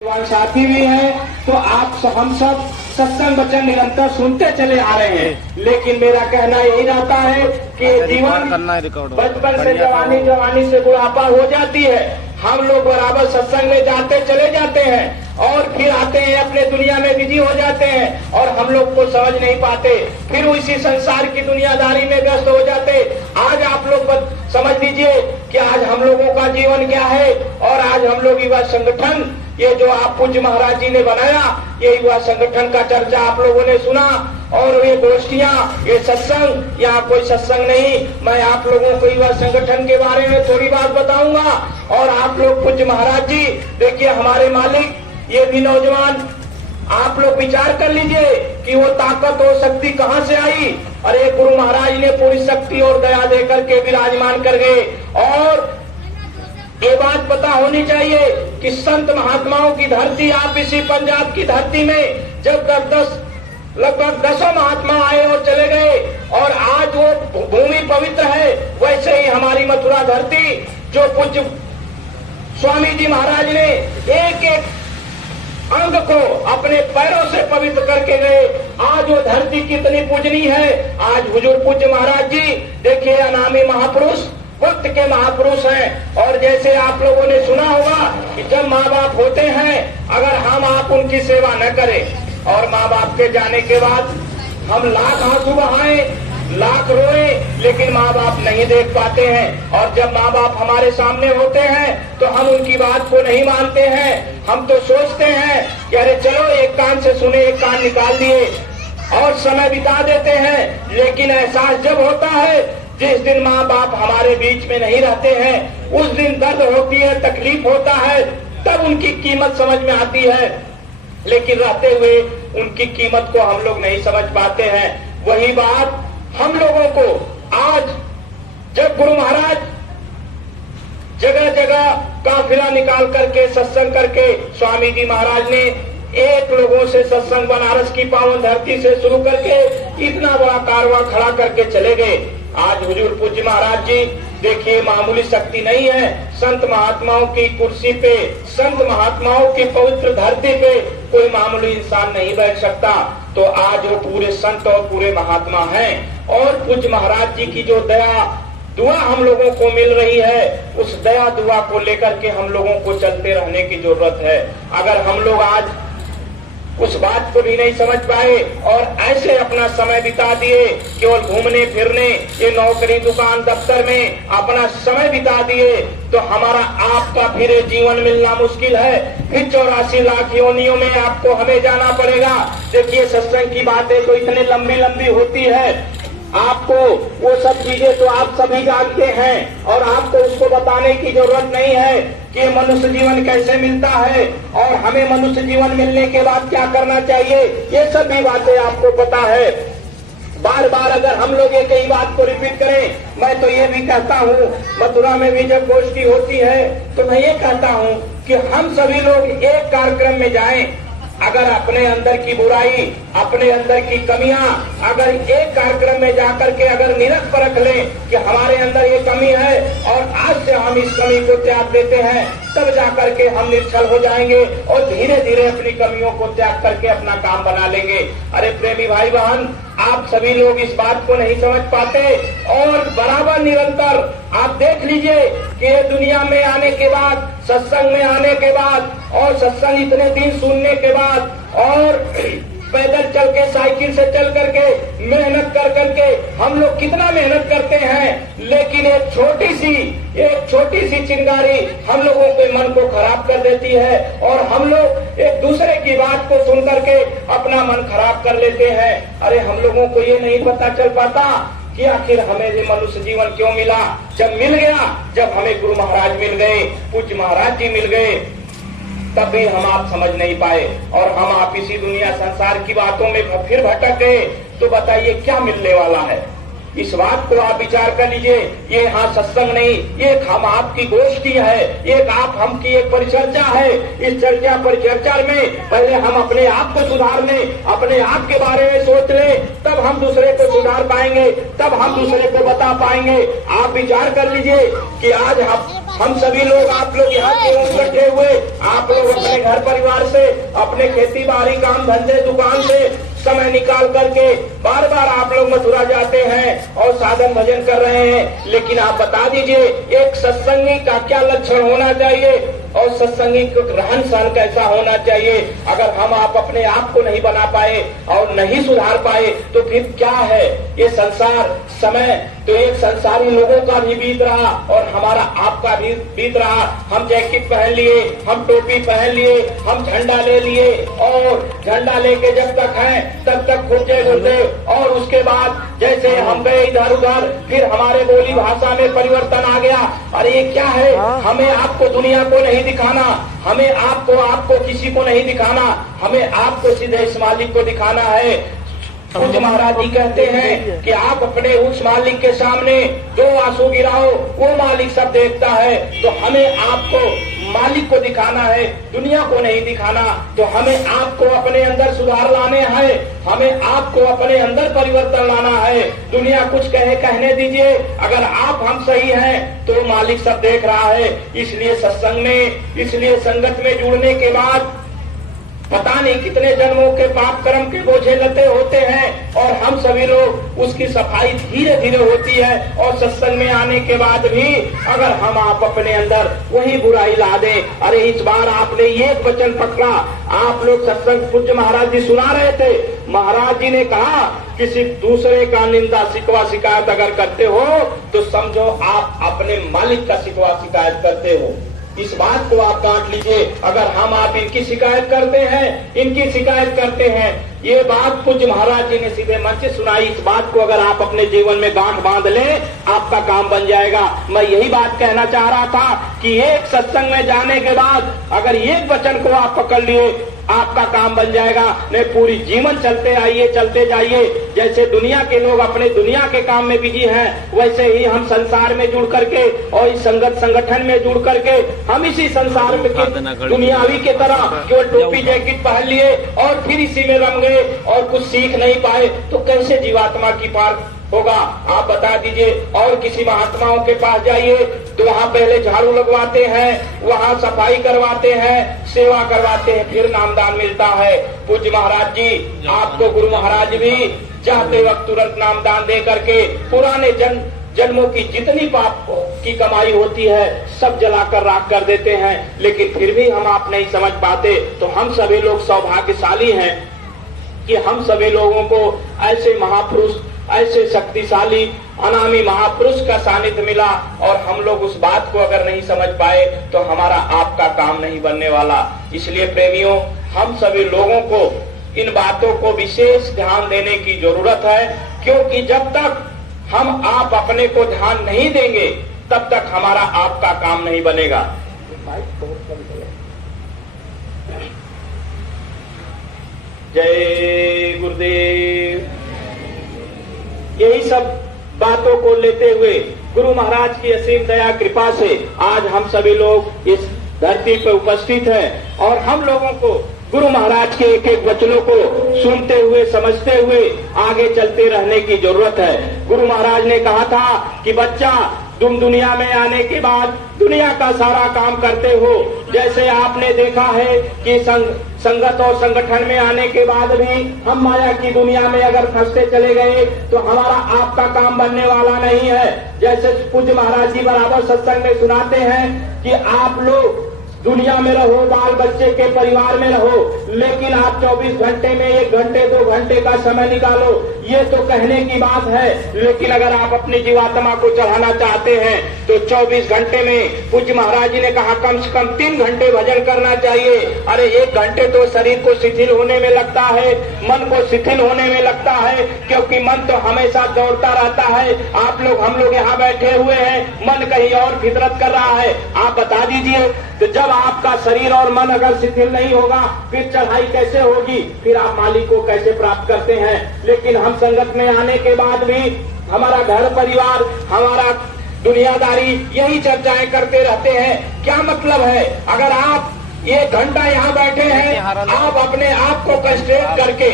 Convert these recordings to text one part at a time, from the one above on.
साथी भी हैं, तो हम सब सत्संग वचन निरंतर सुनते चले आ रहे हैं। लेकिन मेरा कहना यही रहता है कि जीवन बचपन से जवानी, जवानी से बुढ़ापा हो जाती है। हम लोग बराबर सत्संग में जाते चले जाते हैं और फिर आते हैं अपने दुनिया में बिजी हो जाते हैं और हम लोग को समझ नहीं पाते, फिर उसी संसार की दुनियादारी में व्यस्त हो जाते। आज आप लोग समझ लीजिए कि आज हम लोगों का जीवन क्या है। और आज हम लोग युवा संगठन, ये जो आप पूज्य महाराज जी ने बनाया, ये युवा संगठन का चर्चा आप लोगों ने सुना और ये गोष्ठियां, ये सत्संग, यहाँ कोई सत्संग नहीं। मैं आप लोगों को युवा संगठन के बारे में थोड़ी बात बताऊंगा और आप लोग पूज्य महाराज जी, देखिए हमारे मालिक, ये भी नौजवान, आप लोग विचार कर लीजिए कि वो ताकत और शक्ति कहाँ से आई। अरे गुरु महाराज ने पूरी शक्ति और दया दे करके विराजमान कर गए। और ये बात पता होनी चाहिए कि संत महात्माओं की धरती, आप इसी पंजाब की धरती में जब लगभग 10 महात्मा आए और चले गए और आज वो भूमि पवित्र है, वैसे ही हमारी मथुरा धरती, जो पूज्य स्वामी जी महाराज ने एक एक अंग को अपने पैरों से पवित्र करके गए, आज वो धरती कितनी पूजनीय है। आज हुजूर पूज्य महाराज जी देखिए अनामी महापुरुष, वक्त के महापुरुष हैं। और जैसे आप लोगों ने सुना होगा कि जब माँ बाप होते हैं, अगर हम आप उनकी सेवा न करें और माँ बाप के जाने के बाद हम लाख आंसू बहाएं, लाख रोए, लेकिन माँ बाप नहीं देख पाते हैं। और जब माँ बाप हमारे सामने होते हैं तो हम उनकी बात को नहीं मानते हैं। हम तो सोचते हैं कि अरे चलो एक कान से सुने, एक कान निकाल दिए और समय बिता देते हैं। लेकिन एहसास जब होता है, जिस दिन माँ बाप हमारे बीच में नहीं रहते हैं, उस दिन दर्द होती है, तकलीफ होता है, तब उनकी कीमत समझ में आती है। लेकिन रहते हुए उनकी कीमत को हम लोग नहीं समझ पाते हैं। वही बात हम लोगों को आज, जब गुरु महाराज जगह जगह काफिला निकाल करके सत्संग करके, स्वामी जी महाराज ने एक लोगों से सत्संग बनारस की पावन धरती से शुरू करके इतना बड़ा कारवां खड़ा करके चले गए। आज हुजूर पूज्य महाराज जी देखिए मामूली शक्ति नहीं है। संत महात्माओं की कुर्सी पे, संत महात्माओं की पवित्र धरती पे कोई मामूली इंसान नहीं बैठ सकता। तो आज वो पूरे संत और पूरे महात्मा हैं। और पूज्य महाराज जी की जो दया दुआ हम लोगों को मिल रही है, उस दया दुआ को लेकर के हम लोगों को चलते रहने की जरूरत है। अगर हम लोग आज उस बात को भी नहीं समझ पाए और ऐसे अपना समय बिता दिए, केवल घूमने फिरने, ये नौकरी दुकान दफ्तर में अपना समय बिता दिए, तो हमारा आपका फिर जीवन मिलना मुश्किल है। फिर 84 लाख योनियों में आपको हमें जाना पड़ेगा। देखिए सत्संग की बातें तो इतनी लंबी लंबी होती है, आपको वो सब चीजें तो आप सभी जानते हैं और आपको उसको बताने की जरूरत नहीं है कि मनुष्य जीवन कैसे मिलता है और हमें मनुष्य जीवन मिलने के बाद क्या करना चाहिए। ये सभी बातें आपको पता है। बार बार अगर हम लोग एक ही बात को रिपीट करें, मैं तो ये भी कहता हूँ, मथुरा में भी जब गोष्ठी होती है तो मैं ये कहता हूँ कि हम सभी लोग एक कार्यक्रम में जाएं। अगर अपने अंदर की बुराई, अपने अंदर की कमियां, अगर एक कार्यक्रम में जाकर के अगर निरख परख लें कि हमारे अंदर ये कमी है और आज से हम इस कमी को त्याग देते हैं, तब जाकर के हम निर्छल हो जाएंगे और धीरे धीरे अपनी कमियों को त्याग करके अपना काम बना लेंगे। अरे प्रेमी भाई बहन, आप सभी लोग इस बात को नहीं समझ पाते और बराबर निरंतर आप देख लीजिए कि दुनिया में आने के बाद, सत्संग में आने के बाद और सत्संग इतने दिन सुनने के बाद और पैदल चल के, साइकिल से चल करके, मेहनत कर करके हम लोग कितना मेहनत करते हैं, लेकिन एक छोटी सी चिंगारी हम लोगों के मन को खराब कर देती है और हम लोग एक दूसरे की बात को सुन करके अपना मन खराब कर लेते हैं। अरे हम लोगों को ये नहीं पता चल पाता कि आखिर हमें ये मनुष्य जीवन क्यों मिला। जब मिल गया, जब हमें गुरु महाराज मिल गए, पूज्य महाराज जी मिल गए, तब भी हम आप समझ नहीं पाए और हम आप इसी दुनिया संसार की बातों में फिर भटक गए। तो बताइए क्या मिलने वाला है। इस बात को आप विचार कर लीजिए। ये यहाँ सत्संग नहीं, ये हम आपकी गोष्ठी है, एक आप हम की एक परिचर्चा है। इस चर्चा परिचर्चा में पहले हम अपने आप को सुधारने, अपने आप के बारे में सोच लें, तब हम दूसरे को सुधार पाएंगे, तब हम दूसरे को बता पाएंगे। आप विचार कर लीजिए कि आज हम सभी लोग, आप लोग यहाँ क्यों इकट्ठे हुए? आप लोग अपने घर परिवार से, अपने खेती बाड़ी, काम धंधे, दुकान से समय निकाल करके बार बार आप लोग मथुरा जाते हैं और साधन भजन कर रहे हैं। लेकिन आप बता दीजिए, एक सत्संगी का क्या लक्षण होना चाहिए और सत्संगी का रहन सहन कैसा होना चाहिए? अगर हम आप अपने आप को नहीं बना पाए और नहीं सुधार पाए तो फिर क्या है ये संसार? समय तो एक संसारी लोगों का भी बीत रहा और हमारा आपका भी बीत रहा। हम जैकेट पहन लिए, हम टोपी पहन लिए, हम झंडा ले लिए और झंडा लेके जब तक हैं तब तक खुर्चे घुरते और उसके बाद जैसे हम गए इधर उधर, फिर हमारे बोली भाषा में परिवर्तन आ गया। अरे ये क्या है? हमें आपको दुनिया को नहीं दिखाना, हमें आपको किसी को नहीं दिखाना, हमें आपको सीधे इस मालिक को दिखाना है। पूज्य महाराज जी कहते हैं कि आप अपने उस मालिक के सामने दो आंसू गिराओ, वो मालिक सब देखता है। तो हमें आपको मालिक को दिखाना है, दुनिया को नहीं दिखाना। तो हमें आपको अपने अंदर सुधार लाने हैं, हमें आपको अपने अंदर परिवर्तन लाना है। दुनिया कुछ कहने दीजिए, अगर आप हम सही हैं तो मालिक सब देख रहा है। इसलिए सत्संग में, इसलिए संगत में जुड़ने के बाद पता नहीं कितने जन्मों के पाप कर्म के बोझे लते होते हैं और हम सभी लोग उसकी सफाई धीरे धीरे होती है। और सत्संग में आने के बाद भी अगर हम आप अपने अंदर वही बुराई ला दें, अरे इस बार आपने एक वचन पकड़ा, आप लोग सत्संग पूज्य महाराज जी सुना रहे थे, महाराज जी ने कहा किसी दूसरे का निंदा शिकवा शिकायत अगर करते हो तो समझो आप अपने मालिक का शिकवा शिकायत करते हो। इस बात को आप काट लीजिए। अगर हम आप इनकी शिकायत करते हैं, इनकी शिकायत करते हैं, ये बात पूज्य महाराज जी ने सीधे मन से सुनाई। इस बात को अगर आप अपने जीवन में गांठ बांध लें, आपका काम बन जाएगा। मैं यही बात कहना चाह रहा था कि एक सत्संग में जाने के बाद अगर एक वचन को आप पकड़ लिए, आपका काम बन जाएगा। नहीं पूरी जीवन चलते आइए, चलते जाइए। जैसे दुनिया के लोग अपने दुनिया के काम में बिजी हैं, वैसे ही हम संसार में जुड़ करके और इस संगठन में जुड़ करके हम इसी संसार में दुनियावी के तरह केवल टोपी जैकेट पहन लिए और फिर इसी में रम गए और कुछ सीख नहीं पाए, तो कैसे जीवात्मा की पार होगा? आप बता दीजिए। और किसी महात्माओं के पास जाइए तो वहाँ पहले झाड़ू लगवाते हैं, वहाँ सफाई करवाते हैं, सेवा करवाते हैं, फिर नामदान मिलता है। पूज्य महाराज जी, आपको गुरु महाराज भी जाते वक्त तुरंत नामदान दे करके पुराने जन्मों की जितनी पाप की कमाई होती है सब जलाकर राख कर देते हैं। लेकिन फिर भी हम आप नहीं समझ पाते। तो हम सभी लोग सौभाग्यशाली हैं कि हम सभी लोगों को ऐसे महापुरुष, ऐसे शक्तिशाली अनामी महापुरुष का सानिध्य मिला। और हम लोग उस बात को अगर नहीं समझ पाए तो हमारा आपका काम नहीं बनने वाला। इसलिए प्रेमियों, हम सभी लोगों को इन बातों को विशेष ध्यान देने की जरूरत है, क्योंकि जब तक हम आप अपने को ध्यान नहीं देंगे तब तक हमारा आपका काम नहीं बनेगा। जय गुरुदेव। यही सब बातों को लेते हुए गुरु महाराज की असीम दया कृपा से आज हम सभी लोग इस धरती पर उपस्थित हैं और हम लोगों को गुरु महाराज के एक एक वचनों को सुनते हुए, समझते हुए आगे चलते रहने की जरूरत है। गुरु महाराज ने कहा था कि बच्चा, तुम दुनिया में आने के बाद दुनिया का सारा काम करते हो। जैसे आपने देखा है कि संगत और संगठन में आने के बाद भी हम माया की दुनिया में अगर फंसते चले गए तो हमारा आपका काम बनने वाला नहीं है। जैसे पूज्य महाराज जी बराबर सत्संग में सुनाते हैं कि आप लोग दुनिया में रहो, बाल बच्चे के परिवार में रहो, लेकिन आप 24 घंटे में 1 घंटे 2 घंटे का समय निकालो। ये तो कहने की बात है, लेकिन अगर आप अपनी जीवात्मा को चढ़ाना चाहते हैं तो 24 घंटे में पूज्य महाराज जी ने कहा कम से कम 3 घंटे भजन करना चाहिए। अरे 1 घंटे तो शरीर को शिथिल होने में लगता है, मन को शिथिल होने में लगता है, क्योंकि मन तो हमेशा दौड़ता रहता है। हम लोग यहाँ बैठे हुए हैं, मन कहीं और फितरत कर रहा है। आप बता दीजिए, तो जब आपका शरीर और मन अगर शिथिल नहीं होगा फिर चढ़ाई कैसे होगी? फिर आप मालिक को कैसे प्राप्त करते हैं? लेकिन हम संगत में आने के बाद भी हमारा घर परिवार, हमारा दुनियादारी, यही चर्चाएं करते रहते हैं। क्या मतलब है? अगर आप 1 घंटा यहाँ बैठे हैं आप अपने आप को कंस्ट्रेट करके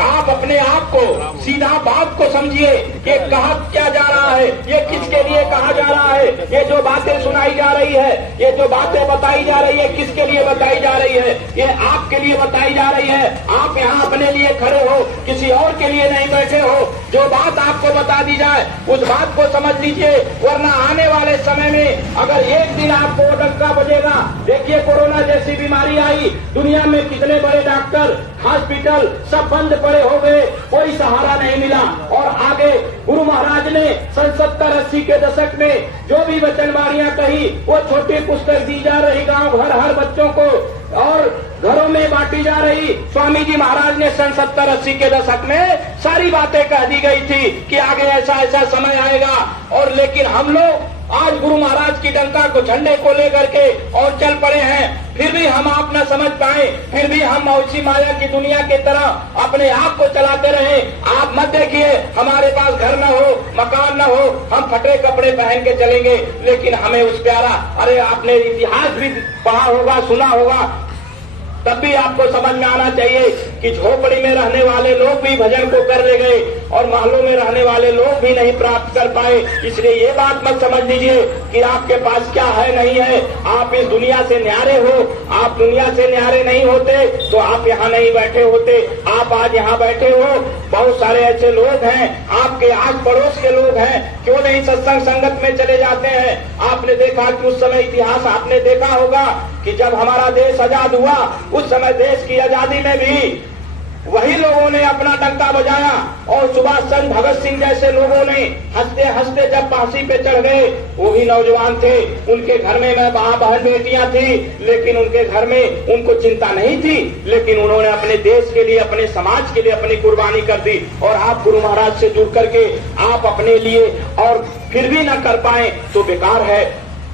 आप अपने आप को सीधा बात को समझिए कि कहा क्या जा रहा है, ये किसके लिए कहा जा रहा है, ये जो बातें सुनाई जा रही है, ये जो बातें बताई जा रही है, किसके लिए बताई जा रही है, ये आपके लिए बताई जा रही है। आप यहाँ अपने लिए खड़े हो, किसी और के लिए नहीं बैठे हो। जो बात आपको बता दी जाए उस बात को समझ लीजिए, वरना आने वाले समय में अगर एक दिन आपको डंका बजेगा। देखिए कोरोना जैसी बीमारी आई, दुनिया में कितने बड़े डॉक्टर, हॉस्पिटल सब बंद पड़े हो गए, कोई सहारा नहीं मिला। और आगे गुरु महाराज ने सन 70-80 के दशक में जो भी वचनवाणियां कही वो छोटी पुस्तक दी जा रही, गांव घर हर बच्चों को और घरों में बांटी जा रही। स्वामी जी महाराज ने सन 70-80 के दशक में सारी बातें कह दी गई थी कि आगे ऐसा ऐसा समय आएगा। और लेकिन हम लोग आज गुरु महाराज की डंका को, झंडे को लेकर के और चल पड़े हैं। फिर भी हम आप न समझ पाए, फिर भी हम मौसी माया की दुनिया की तरह अपने आप को चलाते रहे। आप मत देखिए हमारे पास घर न हो, मकान न हो, हम फटे कपड़े पहन के चलेंगे, लेकिन हमें उस प्यारा, अरे आपने इतिहास भी पढ़ा होगा, सुना होगा, तब भी आपको समझ में आना चाहिए कि झोपड़ी में रहने वाले लोग भी भजन को कर ले गए और महलों में रहने वाले लोग भी नहीं प्राप्त कर पाए। इसलिए ये बात मत समझ लीजिए कि आपके पास क्या है नहीं है, आप इस दुनिया से न्यारे हो। आप दुनिया से न्यारे नहीं होते तो आप यहाँ नहीं बैठे होते। आप आज यहाँ बैठे हो, बहुत सारे ऐसे लोग हैं, आपके आस पड़ोस के लोग हैं, क्यों नहीं सत्संग संगत में चले जाते हैं। आपने देखा कि उस समय इतिहास आपने देखा होगा कि जब हमारा देश आजाद हुआ, उस समय देश की आजादी में भी वही लोगों ने अपना डंका बजाया और सुभाष चंद्र भगत सिंह जैसे लोगों ने हंसते हंसते जब फांसी पे चढ़ गए, वो भी नौजवान थे, उनके घर में बहन बेटियां थी, लेकिन उनके घर में उनको चिंता नहीं थी, लेकिन उन्होंने अपने देश के लिए, अपने समाज के लिए अपनी कुर्बानी कर दी। और आप गुरु महाराज से जुड़ करके आप अपने लिए और फिर भी न कर पाए तो बेकार है।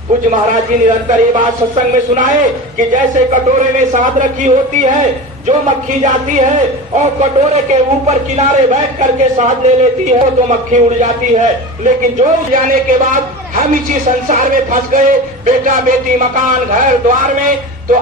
पूज्य महाराज जी निरंतर ये बात सत्संग में सुनाए कि जैसे कटोरे में शहद रखी होती है, जो मक्खी जाती है और कटोरे के ऊपर किनारे बैठ करके शहद ले लेती है तो मक्खी उड़ जाती है। लेकिन जो उड़ जाने के बाद हम इसी संसार में फंस गए, बेटा बेटी मकान घर द्वार में, तो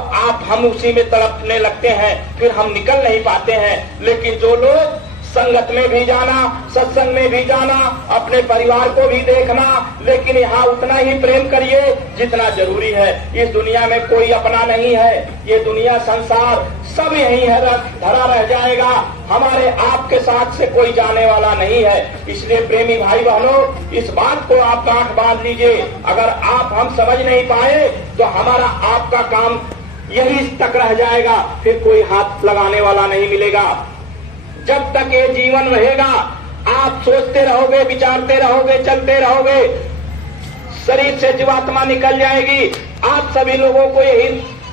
हम उसी में तड़पने लगते हैं, फिर हम निकल नहीं पाते हैं। लेकिन जो लोग संगत में भी जाना, सत्संग में भी जाना, अपने परिवार को भी देखना, लेकिन यहाँ उतना ही प्रेम करिए जितना जरूरी है। इस दुनिया में कोई अपना नहीं है, ये दुनिया संसार सब यही है, धरा रह जाएगा। हमारे आपके साथ से कोई जाने वाला नहीं है। इसलिए प्रेमी भाई बहनों, इस बात को आप गांठ बांध लीजिए। अगर आप हम समझ नहीं पाए तो हमारा आपका काम यही तक रह जाएगा, फिर कोई हाथ लगाने वाला नहीं मिलेगा। जब तक ये जीवन रहेगा आप सोचते रहोगे, विचारते रहोगे, चलते रहोगे, शरीर से जीवात्मा निकल जाएगी। आप सभी लोगों को यही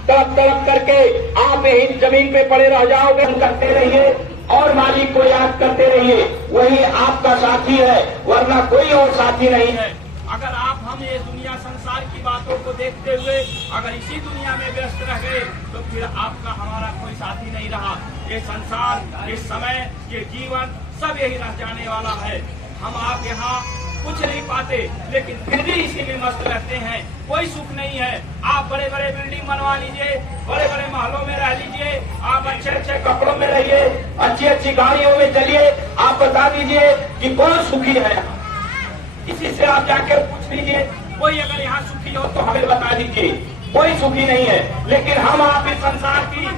तड़प तड़प करके आप यही जमीन पे पड़े रह जाओगे। हम करते रहिए और मालिक को याद करते रहिए, वही आपका साथी है, वरना कोई और साथी नहीं है। अगर हम ये दुनिया संसार की बातों को देखते हुए अगर इसी दुनिया में व्यस्त रह गए तो फिर आपका हमारा कोई साथी नहीं रहा। ये संसार, ये समय, ये जीवन सब यही रह जाने वाला है। हम आप यहाँ कुछ नहीं पाते, लेकिन फिर भी इसी में मस्त रहते हैं। कोई सुख नहीं है। आप बड़े बड़े बिल्डिंग बनवा लीजिए, बड़े बड़े महलों में रह लीजिए, आप अच्छे अच्छे कपड़ों में रहिए, अच्छी अच्छी गाड़ियों में चलिए, आप बता दीजिए कि कौन सुखी है। इसी से आप जाकर पूछ लीजिए, कोई अगर यहाँ सुखी हो तो हमें बता दीजिए। कोई सुखी नहीं है। लेकिन हम आप इस संसार की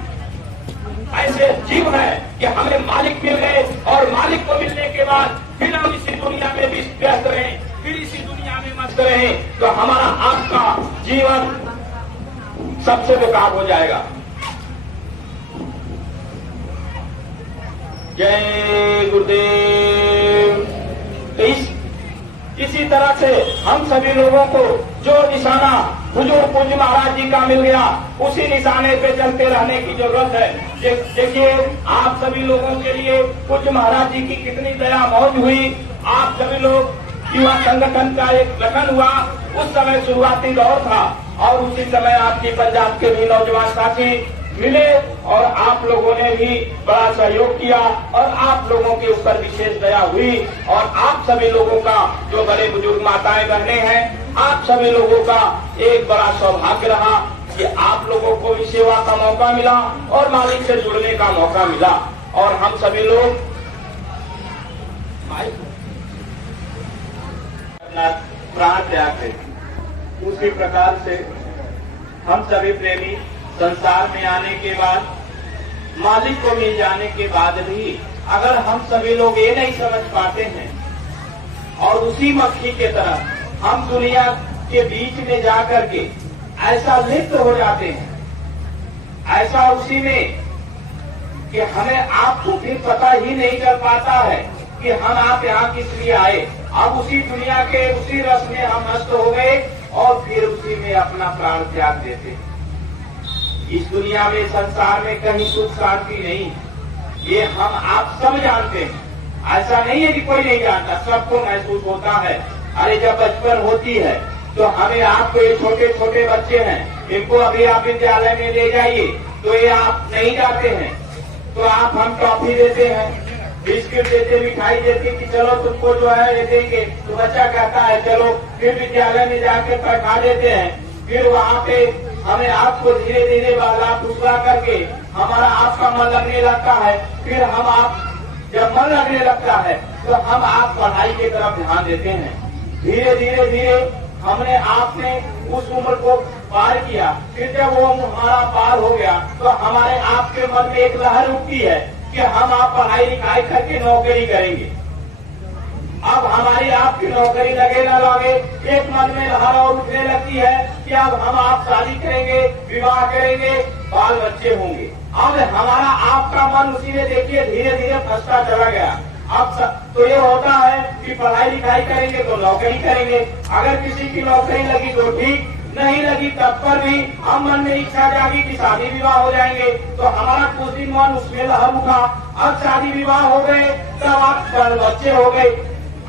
ऐसे जीव है कि हमें मालिक मिल गए और मालिक को मिलने के बाद फिर हम इसी दुनिया में भी व्यस्त रहें, फिर इसी दुनिया में मस्त रहें, तो हमारा आपका जीवन सबसे बेकार हो जाएगा। जय गुरुदेव। तो इसी तरह से हम सभी लोगों को जो निशाना हुजूर पूज्य महाराज जी का मिल गया, उसी निशाने पे चलते रहने की जरूरत है। देखिए आप सभी लोगों के लिए पूज्य महाराज जी की कितनी दया मौज हुई। आप सभी लोग युवा संगठन का एक गठन हुआ, उस समय शुरुआती दौर था और उसी समय आपकी पंजाब के भी नौजवान साथी मिले और आप लोगों ने भी बड़ा सहयोग किया और आप लोगों के ऊपर विशेष दया हुई। और आप सभी लोगों का, जो बड़े बुजुर्ग माताएं बहनें हैं, आप सभी लोगों का एक बड़ा सौभाग्य रहा। कि आप लोगों को भी सेवा का मौका मिला और मालिक से जुड़ने का मौका मिला और हम सभी लोग प्राण त्याग थे। उसी प्रकार से हम सभी प्रेमी संसार में आने के बाद, मालिक को मिल जाने के बाद भी अगर हम सभी लोग ये नहीं समझ पाते हैं और उसी मक्खी के तरह हम दुनिया के बीच में जाकर के ऐसा लिप्त हो जाते हैं, ऐसा उसी में कि हमें आपको भी पता ही नहीं कर पाता है कि हम आप यहाँ किस लिए आए। अब उसी दुनिया के उसी रस में हम मस्त हो गए और फिर उसी में अपना प्राण त्याग देते हैं। इस दुनिया में, संसार में कहीं सुख शांति नहीं, ये हम आप सब जानते हैं। ऐसा नहीं है कि कोई नहीं जानता, सबको महसूस होता है। अरे जब बचपन होती है तो हमें आपको, ये छोटे छोटे बच्चे हैं, इनको अभी आप विद्यालय में ले जाइए तो ये आप नहीं जाते हैं, तो आप हम टॉफी देते हैं, बिस्किट देते, मिठाई देते कि चलो तुमको जो है ये देंगे, तो बच्चा कहता है चलो। फिर विद्यालय में जाकर बैठा देते हैं, फिर वहाँ पे हमें आपको धीरे धीरे वाला फुसला करके हमारा आपका मन लगने लगता है। फिर हम आप जब मन लगने लगता है तो हम आप पढ़ाई की तरफ ध्यान देते हैं। धीरे धीरे धीरे हमने आपने उस उम्र को पार किया। फिर जब वो हमारा पार हो गया तो हमारे आपके मन में एक लहर उठती है कि हम आप पढ़ाई लिखाई करके नौकरी करेंगे। अब हमारी आपकी नौकरी लगे न लगे, एक मन में लहर और उठने लगती है कि अब हम आप शादी करेंगे, विवाह करेंगे, बाल बच्चे होंगे। अब हमारा आपका मन उसी में देखिए धीरे धीरे फंसता चला गया। अब तो ये होता है कि पढ़ाई लिखाई करेंगे तो नौकरी करेंगे, अगर किसी की नौकरी लगी तो ठीक, नहीं लगी तब पर भी हम मन में इच्छा जागी कि शादी विवाह हो जाएंगे। तो हमारा कुछ दिन मन उसमें लहर उठा, अब शादी विवाह हो गए, तब आप बाल बच्चे हो गए।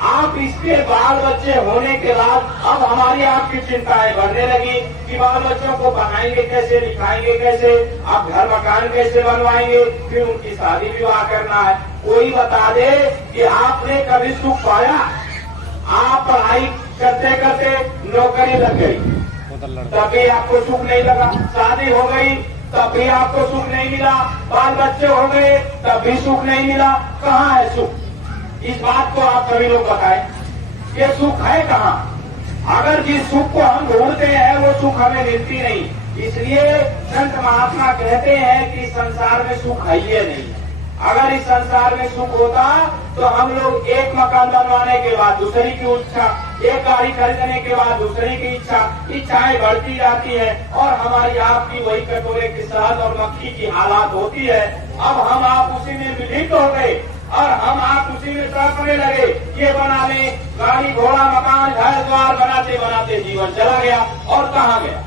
आप इसके बाल बच्चे होने के बाद अब हमारी आपकी चिंताएं बढ़ने लगी कि बाल बच्चों को पढ़ाएंगे कैसे, लिखाएंगे कैसे, आप घर मकान कैसे बनवाएंगे, फिर उनकी शादी विवाह करना है। कोई बता दे कि आपने कभी सुख पाया? आप पढ़ाई करते करते नौकरी लग गई तभी आपको सुख नहीं लगा, शादी हो गई तब भी आपको सुख नहीं मिला, बाल बच्चे हो गए तब भी सुख नहीं मिला। कहाँ है सुख? इस बात को आप सभी लोग बताएं, ये सुख है कहाँ? अगर जिस सुख को हम ढूंढते हैं वो सुख हमें मिलती नहीं। इसलिए संत महात्मा कहते हैं कि संसार में सुख है ही नहीं। अगर इस संसार में सुख होता तो हम लोग एक मकान बनवाने के बाद दूसरी की इच्छा, एक गाड़ी खरीदने के बाद दूसरी की इच्छा, इच्छाएं बढ़ती जाती है और हमारी आपकी वही कटोरे की शहद और मक्खी की हालात होती है। अब हम आप उसी में विलीन हो गए और हम आप उसी में तड़पने लगे, ये बना ले, गाड़ी घोड़ा मकान घर द्वार बनाते बनाते जीवन चला गया और कहाँ गया।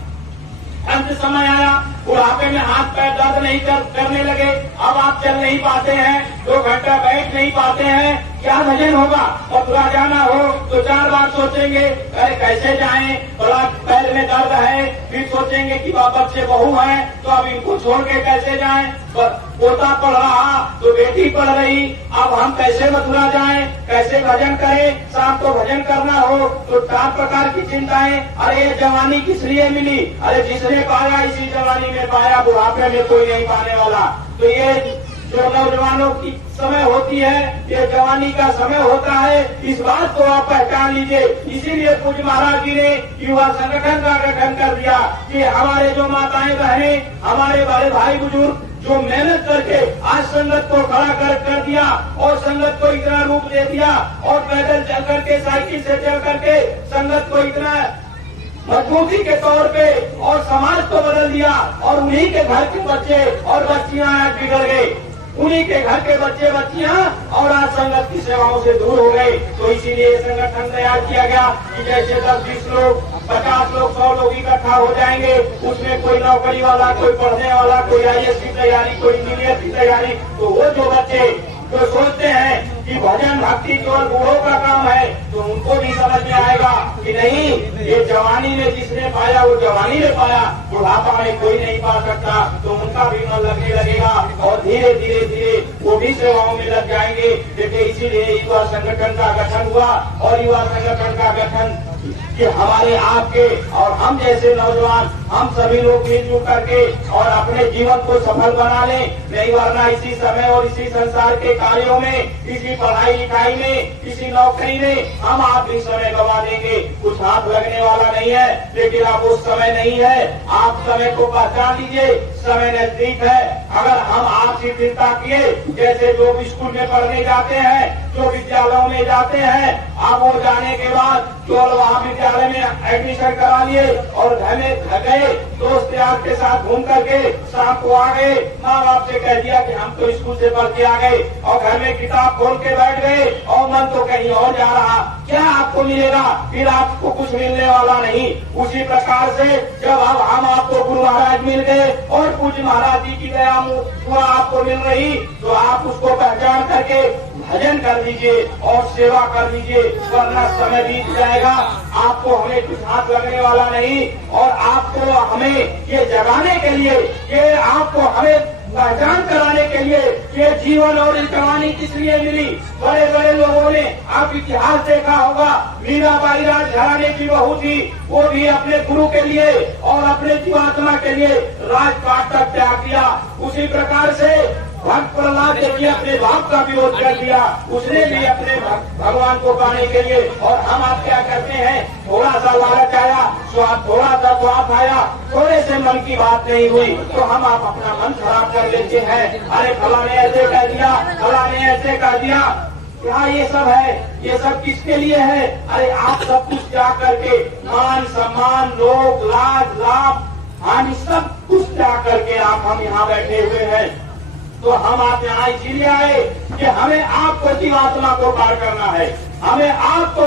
अंत समय आया, बुढ़ापे में हाथ पैर दर्द नहीं करने लगे, अब आप चल नहीं पाते हैं, 2 घंटा बैठ नहीं पाते हैं, क्या भजन होगा? मथुरा जाना हो तो 4 बार सोचेंगे अरे कैसे जाएं, बड़ा पैर में दर्द है, फिर सोचेंगे कि बच्चे बहू हैं तो अब इनको छोड़ के कैसे जाएं, पोता पढ़ रहा तो बेटी पढ़ रही, अब हम कैसे मथुरा जाएं, कैसे भजन करें, शाम को भजन करना हो तो 4 प्रकार की चिंताएं। अरे ये जवानी किस लिए मिली? अरे जिसने पाया इसी जवानी में पाया, बुढ़ापे में कोई नहीं पाने वाला। तो ये जो नौजवानों की समय होती है, ये जवानी का समय होता है, इस बात को आप पहचान लीजिए। इसीलिए पूज्य महाराज जी ने युवा संगठन का गठन कर दिया कि हमारे जो माताएं बहनें, हमारे बड़े भाई बुजुर्ग जो मेहनत करके आज संगत को खड़ा कर दिया और संगत को इतना रूप दे दिया और पैदल चल करके, साइकिल से चल करके संगत को इतना मजबूती के तौर पे और समाज को बदल दिया और उन्हीं के घर के बच्चे और बच्चियां आज बिगड़ गए, उन्हीं के घर के बच्चे बच्चियां और आज संगत की सेवाओं से दूर हो गए। तो इसीलिए संगठन तैयार किया गया कि जैसे 10-20 लोग, 50 लोग, 100 लोग इकट्ठा हो जाएंगे, उसमें कोई नौकरी वाला, कोई पढ़ने वाला, कोई IAS की तैयारी, कोई इंजीनियर की तैयारी, तो वो जो बच्चे जो सोचते हैं कि भजन भक्ति केवल बूढ़ों का काम है, तो उनको भी समझ में आएगा कि नहीं, ये जवानी में जिसने पाया वो जवानी में पाया, बुढ़ापा में कोई नहीं पा सकता। तो उनका भी मन लगने लगेगा और धीरे धीरे धीरे वो भी सेवाओं में लग जाएंगे। देखिए इसीलिए युवा संगठन का गठन हुआ और युवा संगठन का गठन कि हमारे आपके और हम जैसे नौजवान हम सभी लोग मिलजुल करके और अपने जीवन को सफल बना लें। नहीं वरना इसी समय और इसी संसार के कार्यों में, इसी पढ़ाई लिखाई में, इसी नौकरी में हम आप भी समय गंवा देंगे। कुछ हाथ लगने वाला नहीं है, लेकिन अब वो समय नहीं है। आप समय को पहचान लीजिए, समय नजदीक है। अगर हम आपसी चिंता किए, जैसे जो स्कूल में पढ़ने जाते हैं, जो विद्यालयों में जाते हैं, अब वो जाने के बाद जो वहाँ विद्यालय में एडमिशन करा लिए और घर में गए, दोस्त यार के साथ घूम करके शाम को आ गए, माँ बाप से कह दिया कि हम तो स्कूल से पढ़ के आ गए, और घर में किताब खोल के बैठ गए और मन तो कहीं और जा रहा। क्या आपको मिलेगा? फिर आपको कुछ मिलने वाला नहीं। उसी प्रकार से जब अब हम आपको गुरु महाराज मिल गए और पूज्य महाराज जी की दया हुआ आपको मिल रही, तो आप उसको पहचान करके भजन कर लीजिए और सेवा कर लीजिए, वरना समय बीत जाएगा। आपको हमें कुछ हाथ लगने वाला नहीं, और आपको हमें ये जगाने के लिए, ये आपको हमें पहचान कराने के लिए ये जीवन और इस जवानी किस लिए मिली। बड़े बड़े लोगों ने, आप इतिहास देखा होगा, मीराबाई राजघराने की बहू थी, वो भी अपने गुरु के लिए और अपने जीवात्मा के लिए राजपाट तक त्याग किया। उसी प्रकार से भक्त प्रहलाद ने अपने बाप का विरोध कर दिया, उसने भी अपने भगवान को पाने के लिए। और हम आप क्या करते हैं, थोड़ा सा लालच आया, स्वाद थोड़ा सा स्वाद आया, थोड़े से मन की बात नहीं हुई तो हम आप अपना मन खराब कर लेते हैं। अरे फला ने ऐसे कह दिया, फला ने ऐसे कह दिया। क्या ये सब है? ये सब किसके लिए है? अरे आप सब कुछ जा करके मान सम्मान, लोग, लाज, लाभ, हानि सब कुछ जा करके आप हम यहाँ बैठे हुए हैं। तो हम आप यहाँ इसीलिए आए कि हमें आपको जीवात्मा को पार करना है। हमें आपको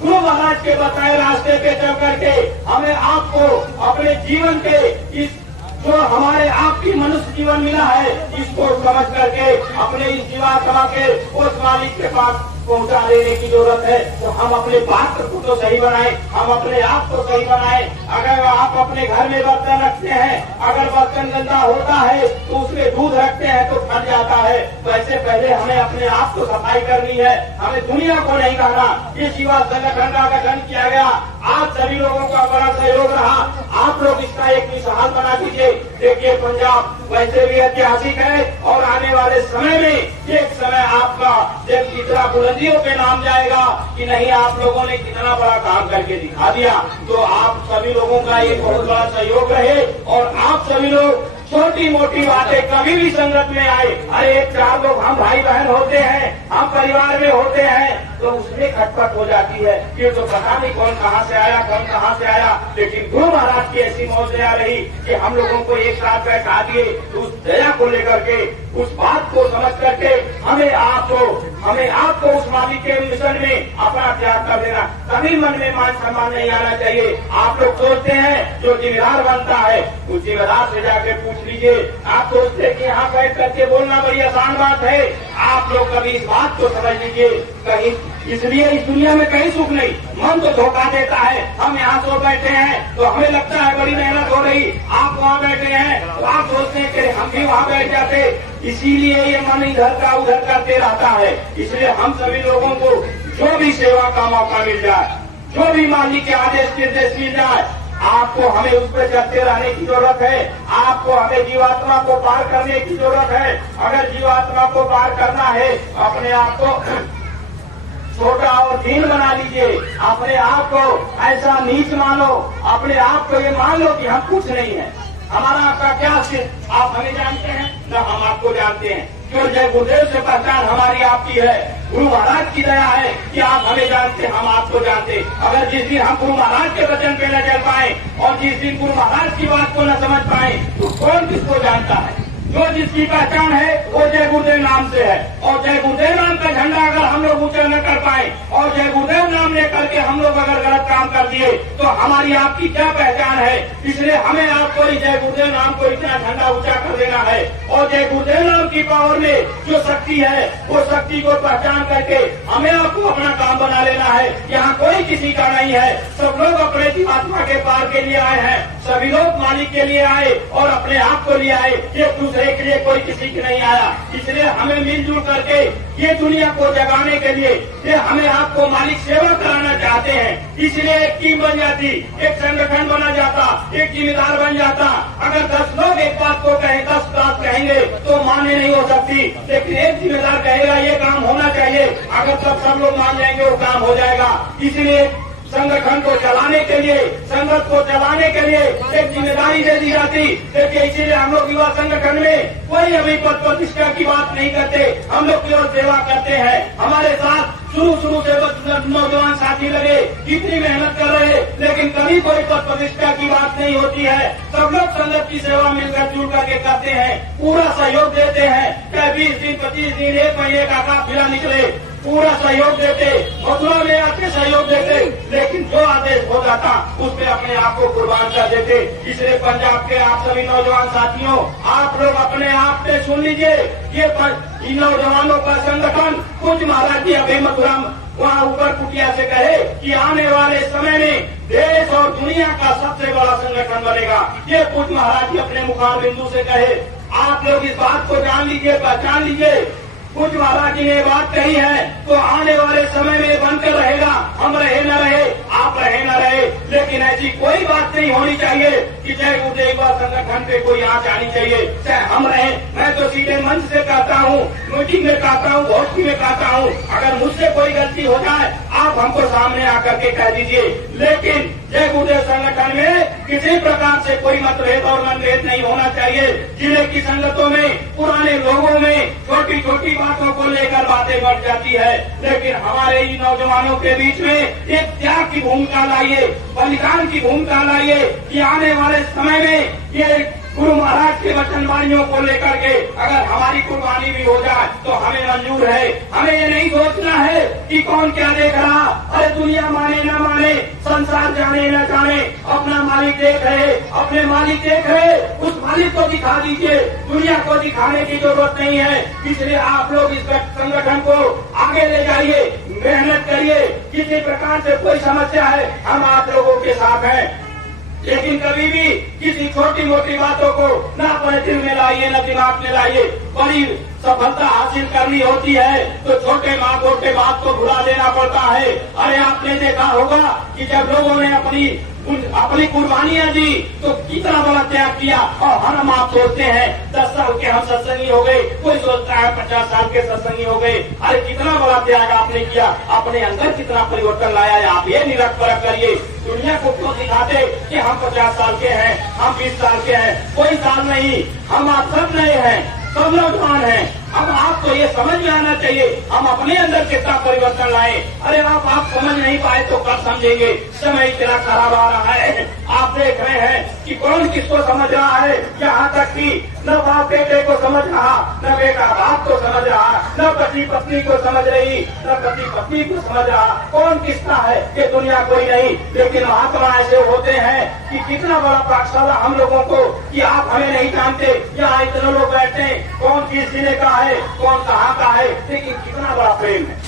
गुरु महाराज के बताए रास्ते पे चल करके हमें आपको अपने जीवन के इस जो हमारे आपकी मनुष्य जीवन मिला है, इसको समझ करके अपने इस जीवात्मा के उस मालिक के पास पहुंचा देने की जरूरत है। तो हम अपने पात्र को तो सही बनाए, हम अपने आप को सही बनाए। अगर आप अपने घर में बर्तन रखते हैं, अगर बर्तन गंदा होता है तो उसमें दूध रखते हैं तो फट जाता है। वैसे पहले हमें अपने आप को सफाई करनी है, हमें दुनिया को नहीं कहना। ये शिवा संगठन का गठन किया गया, आज सभी लोगों का बड़ा सहयोग रहा। आप लोग इसका एक मिसाल बना दीजिए। देखिए पंजाब वैसे भी ऐतिहासिक है और आने वाले समय में एक समय आपका जब इतना बुलंदियों पे नाम जाएगा कि नहीं आप लोगों ने कितना बड़ा काम करके दिखा दिया। तो आप सभी लोगों का एक बहुत बड़ा सहयोग रहे और आप सभी लोग छोटी मोटी बातें कभी भी संगत में आए, अरे एक चार लोग हम भाई बहन होते हैं, हम परिवार में होते हैं, तो उसमें खटपट हो जाती है। ये तो पता नहीं कौन कहाँ से आया, कौन कहाँ से आया। लेकिन गुरु महाराज की ऐसी मौज दया रही कि हम लोगों को एक साथ बैठा दिए। तो उस दया को लेकर के, उस बात को समझ करके हमें आपको उस मालिक के मिशन में अपना त्याग कर देना। कभी मन में मान सम्मान नहीं आना चाहिए। आप लोग सोचते हैं जो जिम्मेदार बनता है उस जिम्मेदार से जाके पूछ लीजिए। आप सोचते हैं कि यहाँ बैठ करके बोलना बड़ी आसान बात है। आप लोग कभी इस बात को समझ लीजिए, कहीं इसलिए इस दुनिया में कहीं सुख नहीं, मन तो धोखा देता है। हम यहाँ सो बैठे हैं तो हमें लगता है बड़ी मेहनत हो रही, आप वहाँ बैठे हैं तो आप सोचते हैं कि हम भी वहाँ बैठ जाते। इसीलिए ये मन इधर का उधर करते रहता है। इसलिए हम सभी लोगों को जो भी सेवा का मौका मिल जाए, जो भी मालिक के आदेश निर्देश मिल जाए, आपको हमें उस पर चलते रहने की जरूरत है। आपको हमें जीवात्मा को पार करने की जरूरत है। अगर जीवात्मा को पार करना है, अपने आप को छोटा और दीन बना लीजिए। अपने आप को ऐसा नीच मानो, अपने आप को ये मान लो कि हम कुछ नहीं है। हमारा आपका क्या अस्तित्व, आप हमें जानते हैं न हम आपको जानते हैं। जो जय गुरुदेव से पहचान हमारी आपकी है, गुरु महाराज की दया है कि आप हमें जानते, हम आपको जानते। अगर जिस दिन हम गुरु महाराज के वचन पे न चल पाए और जिस दिन गुरु महाराज की बात को न समझ पाए तो कौन किसको जानता है। जो जिसकी पहचान है वो जय गुरुदेव नाम से है, और जय गुरुदेव नाम का झंडा अगर हम लोग ऊंचा न कर पाए और जय गुरुदेव नाम लेकर के हम लोग अगर गलत काम कर दिए तो हमारी आपकी क्या पहचान है। इसलिए हमें आपको जय गुरुदेव नाम को इतना झंडा ऊंचा कर देना है और जय गुरुदेव नाम की पावर में जो शक्ति है वो शक्ति को पहचान करके हमें आपको अपना काम बना लेना है। यहाँ कोई किसी का नहीं है, सब लोग अपने जीवात्मा के पार के लिए आए हैं, सभी लोग मालिक के लिए आए और अपने आप को लिए आए, एक दूसरे के लिए कोई किसी के नहीं आया। इसलिए हमें मिलजुल करके ये दुनिया को जगाने के लिए ये हमें आपको मालिक सेवा कराना चाहते हैं। इसलिए एक टीम बन जाती, एक संगठन बना जाता, एक जिम्मेदार बन जाता। अगर 10 लोग एक बात को कहें, 10 बात कहेंगे तो मान्य नहीं हो सकती, लेकिन एक जिम्मेदार कहेगा ये काम होना चाहिए, अगर सब लोग मान जाएंगे वो काम हो जाएगा। इसलिए संगठन को चलाने के लिए, संगत को चलाने के लिए एक जिम्मेदारी दे दी जाती। देखिए इसीलिए हम लोग युवा संगठन में कोई अभी पद प्रतिष्ठा की बात नहीं करते, हम लोग केवल सेवा करते हैं। हमारे साथ शुरू से नौजवान साथी लगे, कितनी मेहनत कर रहे, लेकिन कभी कोई पद प्रतिष्ठा की बात नहीं होती है। सब लोग संगत की सेवा मिलकर जुड़ करके करते हैं, पूरा सहयोग देते हैं। चाहे 20 दिन 25 दिन 1 महीने का काफिला निकले, पूरा सहयोग देते, मथुरा में आके सहयोग देते, लेकिन जो आदेश हो जाता उसमें अपने आप को कुर्बान कर देते। इसलिए पंजाब के आप सभी नौजवान साथियों, आप लोग अपने आप में सुन लीजिए, ये इन नौजवानों का संगठन कुछ महाराज जी अभी मथुरा वहाँ ऊपर कुटिया से कहे कि आने वाले समय में देश और दुनिया का सबसे बड़ा संगठन बनेगा। ये कुछ महाराज जी अपने मुखार बिंदु से कहे। आप लोग इस बात को जान लीजिए, पहचान लीजिए। कुछ महाराज जी ने बात कही है तो आने वाले समय में बनकर रहेगा, हम रहे न रहे, आप रहे न रहे, लेकिन ऐसी कोई बात नहीं होनी चाहिए कि जय गुरुदेव युवा संगठन पे कोई आंच आनी चाहिए, चाहे हम रहे। मैं तो सीधे मंच से कहता हूँ, मीटिंग में कहता हूँ, गोष्ठी में कहता हूँ, अगर मुझसे कोई गलती हो जाए आप हमको सामने आकर के कह दीजिए, लेकिन जय गुरुदेव संगठन में किसी प्रकार से कोई मतभेद और मनभेद नहीं होना चाहिए। जिले की संगतों में, पुराने लोगों में छोटी छोटी बातों को लेकर बातें बढ़ जाती है, लेकिन हमारे इन नौजवानों के बीच में एक त्याग की भूमिका लाइए, बलिदान की भूमिका लाइए कि आने वाले समय में ये गुरु महाराज के वचनवाणियों को लेकर के अगर हमारी कुर्बानी भी हो जाए तो हमें मंजूर है। हमें ये नहीं सोचना है कि कौन क्या देख रहा, अरे दुनिया माने न माने, संसार जाने न जाने, अपना मालिक देख रहे, अपने मालिक देख रहे, उस मालिक को दिखा दीजिए, दुनिया को दिखाने की जरूरत नहीं है। इसलिए आप लोग इस संगठन को आगे ले जाइए, मेहनत करिए, किसी प्रकार से कोई समस्या है हम आप लोगों के साथ हैं, लेकिन कभी भी किसी छोटी मोटी बातों को न अपने दिल में लाइए, न दिमाग में लाइए। बड़ी सफलता हासिल करनी होती है तो छोटे बात को भुला देना पड़ता है। अरे आपने देखा होगा कि जब लोगों ने अपनी कुर्बानियां दी तो कितना बड़ा त्याग किया, और हम आप सोचते हैं 10 साल के हम सत्संगी हो गए, कोई सोचता है 50 साल के सत्संगी हो गए। अरे कितना बड़ा त्याग आपने किया, अपने अंदर कितना परिवर्तन लाया है, आप ये निरख परख करिए। दुनिया को क्यों दिखाते कि हम 50 साल के हैं, हम 20 साल के हैं, कोई साल नहीं, हम आप सब नए हैं, सब नौजवान हैं। अब आपको ये समझ में आना चाहिए हम अपने अंदर कितना परिवर्तन लाए। अरे आप समझ नहीं पाए तो कब समझेंगे, समय इतना खराब आ रहा है। आप देख रहे हैं कि कौन किसको समझ रहा है, यहाँ तक कि न बाप बेटे को समझ रहा, न बेटा बाप को समझ रहा, न पति पत्नी को समझ रही, न पति पत्नी को समझ रहा। कौन किसका है ये दुनिया कोई नहीं, लेकिन महात्मा ऐसे होते हैं कि कितना बड़ा पाठशाला हम लोगों को कि आप हमें नहीं जानते, यहाँ इतने लोग बैठे हैं, कौन किस जिले का है, कौन कहाँ का है, लेकिन कितना बड़ा प्रेम है।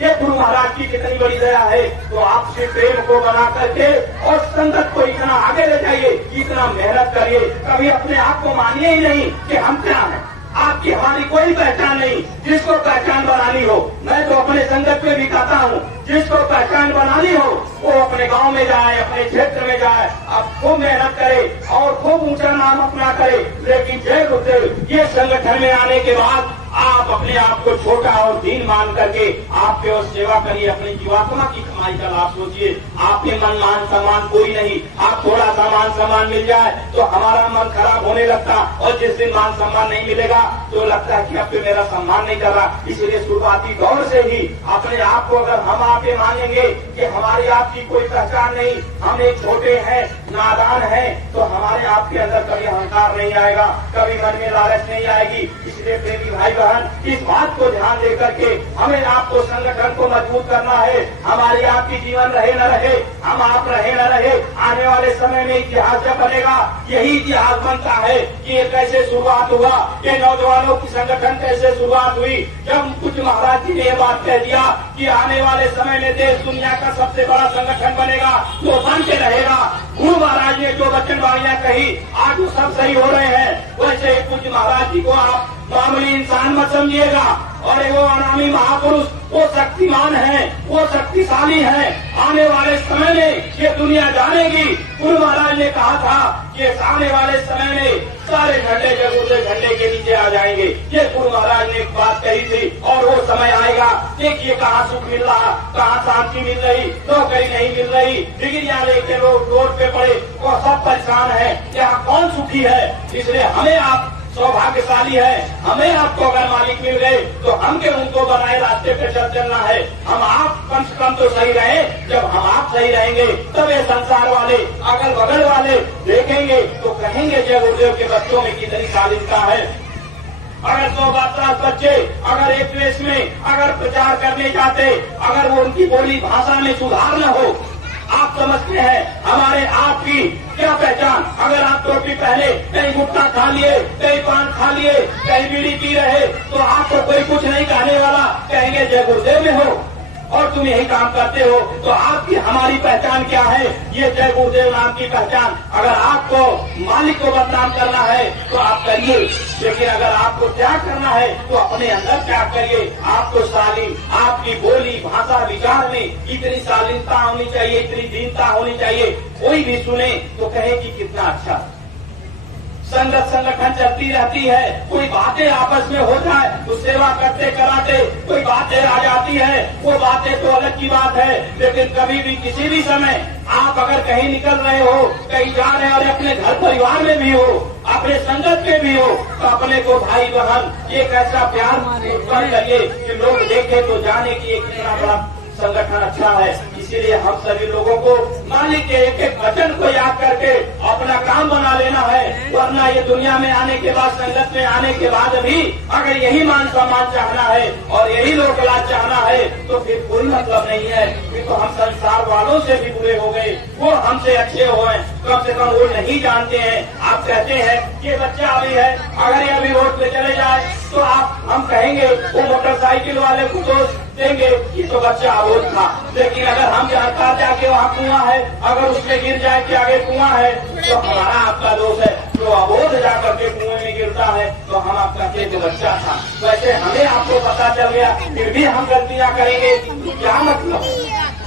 ये गुरु महाराज की कितनी बड़ी दया है। तो आपसे प्रेम को बना करके और संगत को इतना आगे ले जाइए, इतना मेहनत करिए, कभी अपने आप को मानिए ही नहीं कि हम क्या हैं, आपकी हमारी कोई पहचान नहीं। जिसको पहचान बनानी हो, मैं तो अपने संगत में भी कहता हूँ, जिसको पहचान बनानी हो वो अपने गांव में जाए, अपने क्षेत्र में जाए, आप खूब मेहनत करे और खूब ऊंचा नाम अपना करे। लेकिन जय गुरुदेव ये संगठन में आने के बाद आप अपने आप को छोटा और दीन मान करके आप केवल सेवा करिए, अपनी जीवात्मा की कमाई का लाभ सोचिए। आपके मन मान सम्मान कोई नहीं, आप थोड़ा सा मान सम्मान मिल जाए तो हमारा मन खराब होने लगता, और जिस दिन मान सम्मान नहीं मिलेगा तो लगता है कि अब तो मेरा सम्मान नहीं कर रहा। इसलिए शुरुआती दौर से ही अपने आप को अगर हम आप ये मानेंगे कि हमारी आपकी कोई पहचान नहीं, हम एक छोटे हैं, नादान हैं, तो हमारे आपके अंदर कभी अहंकार नहीं आएगा, कभी मन में लालच नहीं आएगी। इसलिए प्रेमी भाई बहन इस बात को ध्यान दे करके हमें आपको संगठन को मजबूत करना है। हमारी आपकी जीवन रहे न रहे, हम आप रहे न रहे, आने वाले समय में इतिहास जब बनेगा यही इतिहास बनता है कि ये कैसे शुरुआत हुआ, ये नौजवानों की संगठन कैसे शुरुआत हुई। जब कुछ महाराज जी ने ये बात कह दिया कि आने वाले समय में देश दुनिया का सबसे बड़ा संगठन बनेगा तो बन के रहेगा। गुरु महाराज ने जो वचनवाणियां कही आज वो सब सही हो रहे हैं। वैसे ही कुछ महाराज जी को आप मामूली इंसान मत समझिएगा और वो अनामी महापुरुष, वो शक्तिमान है, वो शक्तिशाली है। आने वाले समय में ये दुनिया जानेगी। गुरु महाराज ने कहा था कि आने वाले समय में सारे झंडे जगह झंडे के नीचे आ जाएंगे। ये गुरु महाराज ने एक बात कही थी और वो समय आएगा। देखिए कहाँ सुख मिल रहा, कहाँ शांति मिल रही, नौकरी नहीं मिल रही, डिग्रियां लेके लोग रोड पे पड़े, वो सब परेशान है। यहाँ कौन सुखी है? इसलिए हमें आप सौभाग्यशाली है, हमें आपको अगर मालिक मिल गए तो हमके उनको बनाए रास्ते पे चलना है। हम आप कम से कम तो सही रहे। जब हम आप सही रहेंगे तब ये संसार वाले, अगल बगल वाले देखेंगे तो कहेंगे जय गुरुदेव के बच्चों में कितनी शालीनता है। अगर 100-50 बच्चे अगर एक देश में अगर प्रचार करने जाते, अगर वो उनकी बोली भाषा में सुधार न हो, आप समझते हैं हमारे आपकी क्या पहचान? अगर आप टोपी पहने, कहीं गुटखा खा लिए, कहीं पान खा लिए, कहीं बीड़ी पी रहे तो आपको कोई कुछ नहीं कहने वाला, कहेंगे जय गुरुदेव में हो और तुम यही काम करते हो। तो आपकी हमारी पहचान क्या है? ये जय गुरुदेव नाम की पहचान। अगर आपको मालिक को बदनाम करना है तो आप करिए, लेकिन अगर आपको त्याग करना है तो अपने अंदर त्याग करिए। आपको शालीन, आपकी बोली भाषा विचार में इतनी शालीनता होनी चाहिए, इतनी दीनता होनी चाहिए। कोई भी सुने तो कहे कि कितना अच्छा। संगत संगठन चलती रहती है, कोई बातें आपस में हो जाए तो सेवा करते कराते कोई बातें आ जाती है, वो बातें तो अलग की बात है। लेकिन कभी भी किसी भी समय आप अगर कहीं निकल रहे हो, कहीं जा रहे हो और अपने घर परिवार में भी हो, अपने संगत में भी हो, तो अपने को भाई बहन एक ऐसा प्यार उत्पन्न करिए कि लोग देखे तो जाने की एक कितना बड़ा संगठन अच्छा है। इसीलिए हम सभी लोगों को मालिक के एक एक वचन को याद करके अपना काम बना लेना है। वरना ये दुनिया में आने के बाद, संगत में आने के बाद भी अगर यही मान सम्मान चाहना है और यही लोक लाज चाहना है तो फिर कोई मतलब नहीं है। फिर तो हम संसार वालों से भी बुरे हो गए, वो हमसे अच्छे हुए, कम से कम वो नहीं जानते हैं। आप कहते हैं ये बच्चा अभी है, अगर ये अभी रोड पे चले जाए तो हम कहेंगे वो मोटरसाइकिल वाले को दोष देंगे कि तो बच्चा अबोध था। लेकिन अगर हम जानता जाके वहाँ कुआं है, अगर उसमें गिर जाए कि आगे कुआं है तो हमारा आपका दोष है। जो अबोध जाकर के कुएं में गिरता है तो हम आपका जो बच्चा था। वैसे हमें आपको पता चल गया फिर भी हम गलतियां करेंगे,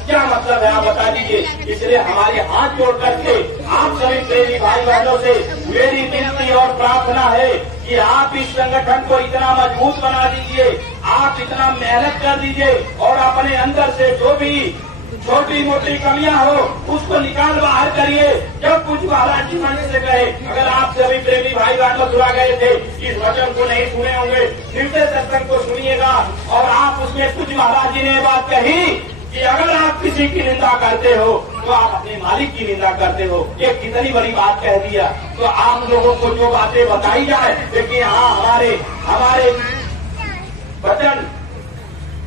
क्या मतलब है आप बता दीजिए। इसलिए हमारे हाथ जोड़ करके आप सभी प्रेमी भाई बहनों से मेरी विनती और प्रार्थना है कि आप इस संगठन को इतना मजबूत बना दीजिए, आप इतना मेहनत कर दीजिए और अपने अंदर से जो भी छोटी मोटी कमियां हो उसको निकाल बाहर करिए। जब कुछ महाराज जी मन से कहे, अगर आप सभी प्रेमी भाई बहनों सुना गए थे, इस वचन को नहीं सुने होंगे, फिर से सत्संग को सुनिएगा और आप उसमें कुछ महाराज जी ने बात कही कि अगर आप किसी की निंदा करते हो तो आप अपने मालिक की निंदा करते हो। ये कितनी बड़ी बात कह दिया। तो आप लोगों को जो बातें बताई जाए, लेकिन हाँ हमारे वचन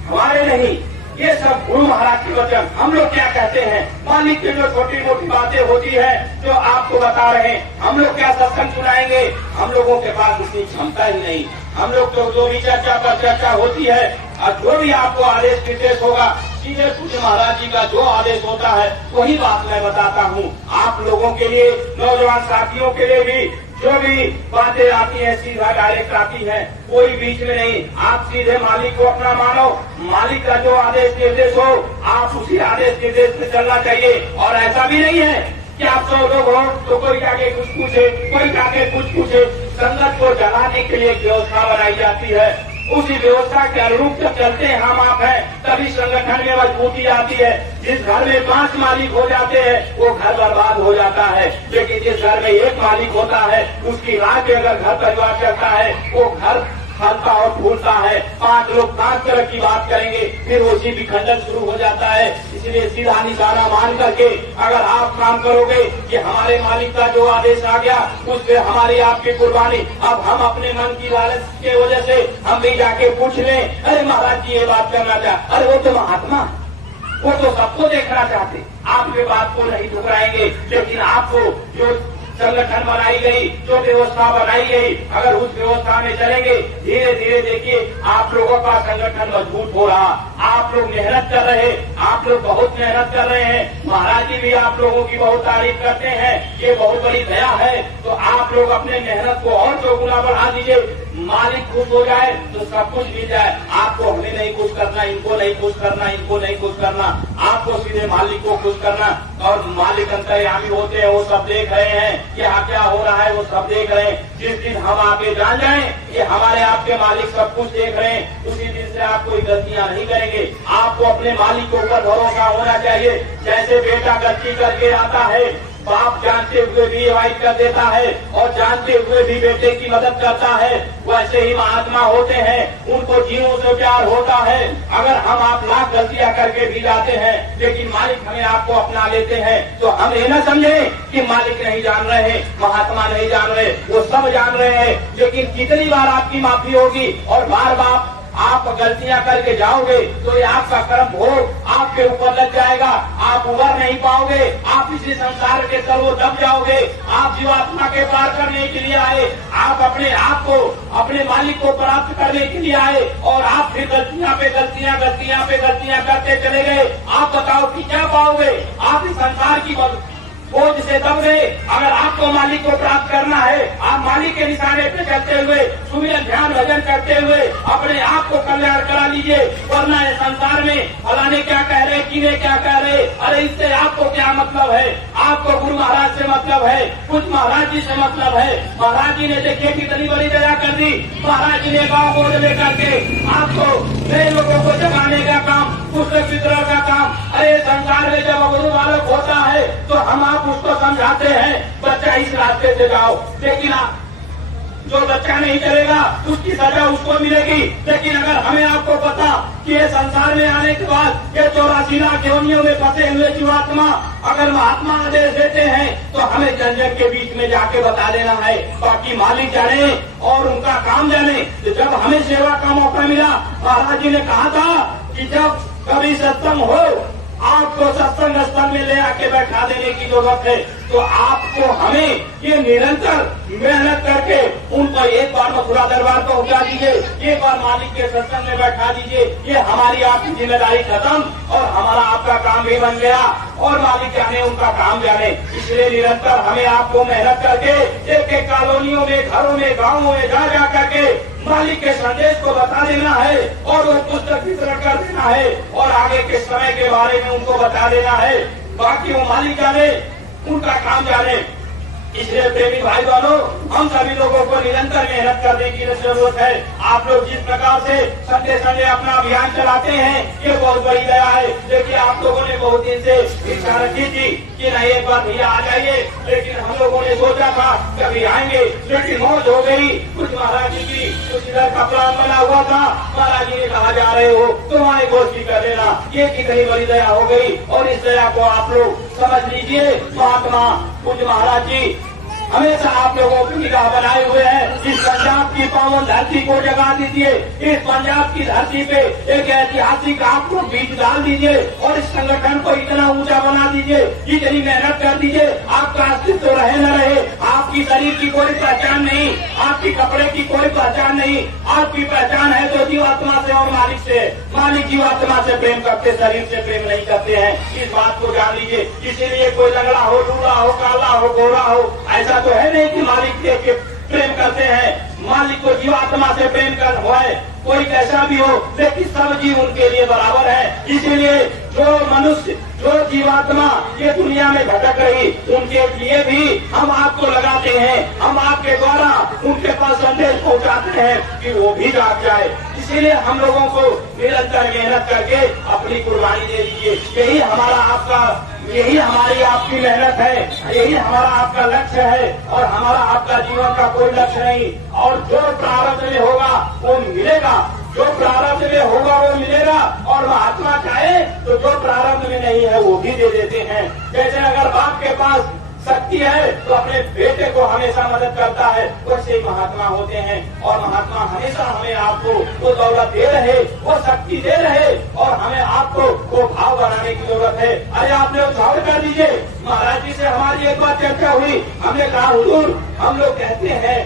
हमारे नहीं, ये सब गुरु महाराज के वचन। हम लोग क्या कहते हैं, मालिक की जो छोटी मोटी बातें होती है जो आपको बता रहे हैं, हम लोग क्या सत्संग सुनाएंगे? हम लोगों के पास उतनी क्षमता ही नहीं। हम लोग तो जो भी चर्चा पर चर्चा होती है और जो भी आपको आदेश निर्देश होगा, सीधे पूज्य महाराज जी का जो आदेश होता है वही बात मैं बताता हूँ। आप लोगों के लिए, नौजवान साथियों के लिए भी जो भी बातें आती हैं सीधा डायरेक्ट आती हैं, कोई बीच में नहीं। आप सीधे मालिक को अपना मानो, मालिक का जो आदेश निर्देश हो आप उसी आदेश निर्देश में चलना चाहिए। और ऐसा भी नहीं है कि आप 100 लोग हो तो कोई जाके कुछ पूछे, कोई जाके कुछ पूछे। संगत को जलाने के लिए व्यवस्था बनाई जाती है, उसी व्यवस्था के अनुरूप जब चलते हैं हम आप हैं, तभी संगठन में मजबूती आती है। जिस घर में 5 मालिक हो जाते हैं वो घर बर्बाद हो जाता है, लेकिन जिस घर में 1 मालिक होता है उसकी राह पे अगर घर परिवार चलता है वो घर फलता और फूलता है। 5 लोग 5 तरह की बात करेंगे, फिर उसी भी खंडन शुरू हो जाता है। इसलिए सीधा निशाना मान करके अगर आप काम करोगे कि हमारे मालिक का जो आदेश आ गया उस पर हमारी आपकी कुर्बानी, अब हम अपने मन की लालच के वजह से हम भी जाके पूछ लें, अरे महाराज जी ये बात करना चाह, अरे वो तो महात्मा, वो तो सबको देखना चाहते, आपके बात को नहीं ठुकराएंगे। लेकिन आपको जो संगठन बनाई गई, जो व्यवस्था बनाई गई, अगर उस व्यवस्था में चलेंगे, धीरे धीरे देखिए आप लोगों का संगठन मजबूत हो रहा। आप लोग मेहनत कर रहे, आप लोग बहुत मेहनत कर रहे हैं। महाराज जी भी आप लोगों की बहुत तारीफ करते हैं, ये बहुत बड़ी दया है। तो आप लोग अपने मेहनत को और 2 गुना बढ़ा दीजिए। मालिक खुश हो जाए तो सब कुछ मिल जाए। आपको हमें नहीं खुश करना, इनको नहीं खुश करना, इनको नहीं खुश करना, आपको सीधे मालिक को खुश करना। और मालिक अंतर्यामी होते हैं, वो सब देख रहे हैं कि क्या हो रहा है, वो सब देख रहे हैं। जिस दिन हम आगे जान जाएं कि हमारे आपके मालिक सब कुछ देख रहे हैं, उसी दिन से आप कोई गलतियां नहीं करेंगे। आपको अपने मालिक के ऊपर भरोसा होना चाहिए। जैसे बेटा गलती करके आता है, बाप जानते हुए भी अवॉइड कर देता है और जानते हुए भी बेटे की मदद करता है, वैसे ही महात्मा होते हैं, उनको जीवों से प्यार होता है। अगर हम आप लाख गलतियां करके भी जाते हैं लेकिन मालिक हमें आपको अपना लेते हैं, तो हम ये न समझें कि मालिक नहीं जान रहे हैं, महात्मा नहीं जान रहे, वो सब जान रहे हैं। लेकिन कितनी बार आपकी माफी होगी और बार बार आप गलतियां करके जाओगे तो ये आपका कर्म भोग आपके ऊपर लग जाएगा, आप उबर नहीं पाओगे, आप इसी संसार के तलवो दब जाओगे। आप जीवात्मा के पार करने के लिए आए, आप अपने आप को, अपने मालिक को प्राप्त करने के लिए आए और आप फिर गलतियां पे गलतियां करते चले गए। आप बताओ कि क्या पाओगे? आप इस संसार की बोझ से दब गए। अगर आपको मालिक को प्राप्त करना है, आप मालिक के निशाने पे चलते हुए सुमिरन ध्यान भजन करते हुए अपने आप को कल्याण करा लीजिए। वरना इस संसार में फलाने क्या कह रहे, किने क्या कह रहे, अरे इससे आपको क्या मतलब है? आपको गुरु महाराज से मतलब है, कुछ महाराज जी से मतलब है। महाराज जी ने देखिए कितनी बड़ी दया कर दी। महाराज जी ने गाँव को लेकर के आपको नए लोगों को जगाने का काम, पुस्तक वितरण का काम। अरे संसार में जब गुरु बालक होता है तो हम आप उसको समझाते हैं, बच्चा इस रास्ते से जाओ, लेकिन जो बच्चा नहीं चलेगा उसकी सजा उसको मिलेगी। लेकिन अगर हमें आपको पता कि ये संसार में आने के बाद ये 84 लाख योनियों में फंसे हुए जीवात्मा अगर महात्मा आदेश देते हैं तो हमें जन जन के बीच में जाके बता देना है, बाकी मालिक जाने और उनका काम जाने। जब हमें सेवा का मौका मिला, महाराज जी ने कहा था कि जब कभी सत्संग हो आपको सत्संग स्थल में ले आके बैठा देने की जरूरत है, तो आपको हमें ये निरंतर मेहनत करके उनको एक बार मथुरा दरबार पहुंचा दीजिए, एक बार मालिक के सत्संग में बैठा दीजिए। ये हमारी आपकी जिम्मेदारी खत्म और हमारा आपका काम भी बन गया और मालिक जाने उनका काम जाने। इसलिए निरंतर हमें आपको मेहनत करके एक एक कॉलोनियों में, घरों में, गाँवों में जा करके मालिक के संदेश को बता देना है और वो पुस्तक वितरण कर देना है और आगे के समय के बारे में उनको बता देना है। बाकी वो मालिक जाने, उनका काम जाने। इसलिए प्रेमी भाई बहनों, हम सभी लोगों को निरंतर मेहनत करने की जरूरत है। आप लोग जिस प्रकार से संडे संडे अपना अभियान चलाते हैं, ये बहुत बड़ी दया है। देखिए आप लोगों ने बहुत दिन से इच्छा रखी थी कि नहीं एक बार भैया आ जाइए, लेकिन हम लोगों ने सोचा था कभी आएंगे, लेकिन मौज हो गई। कुछ महाराज जी की कुछ इधर का प्लान बना हुआ था, महाराज जी ने कहा जा रहे हो तो हमारी गोष्ठी कर लेना। ये कितनी बड़ी दया हो गई और इस दया को आप लोग समझ लीजिए। महात्मा पूज्य महाराज जी हमेशा आप लोगों की निगाह बनाए हुए हैं। इस पंजाब की पावन धरती को जगा दीजिए, इस पंजाब की धरती पे एक ऐतिहासिक आपको बीज डाल दीजिए और इस संगठन को इतना ऊंचा बना दीजिए, इतनी मेहनत कर दीजिए। आपका अस्तित्व तो रहे न रहे, आपकी शरीर की कोई पहचान नहीं, आपकी कपड़े की कोई पहचान नहीं, आपकी पहचान है तो जीवात्मा से और मालिक से। मालिक जीवात्मा से प्रेम करते, शरीर से प्रेम नहीं करते हैं, इस बात को जान लीजिए। इसीलिए कोई लंगड़ा हो, लूला हो, काला हो, गोरा हो, ऐसा तो है नहीं कि मालिक देख के प्रेम करते हैं। मालिक को जीवात्मा से प्रेम कर है, कोई कैसा भी हो, लेकिन सब जीव उनके लिए बराबर है। इसीलिए जो मनुष्य, जो जीवात्मा ये दुनिया में भटक रही, उनके लिए भी हम आपको लगाते हैं, हम आपके द्वारा उनके पास संदेश पहुंचाते हैं कि वो भी जाग जाए। इसीलिए हम लोगों को निरंतर मेहनत करके अपनी कुर्बानी दे दीजिए। यही हमारा आपका यही हमारी आपकी मेहनत है, यही हमारा आपका लक्ष्य है और हमारा आपका जीवन का कोई लक्ष्य नहीं। और जो प्रारब्ध में होगा वो मिलेगा, जो प्रारब्ध में होगा वो मिलेगा। और महात्मा चाहे तो जो प्रारब्ध में नहीं है वो भी दे देते हैं। जैसे अगर बाप के पास शक्ति है तो अपने बेटे को हमेशा मदद करता है, वैसे ही महात्मा होते हैं। और महात्मा हमेशा हमें आपको वो दौलत दे रहे, वो शक्ति दे रहे और हमें आपको वो भाव बनाने की जरूरत है। अरे आपने उछाल कर दीजिए। महाराज जी से हमारी एक बार चर्चा हुई, हमने कहा हुजूर हम लोग कहते हैं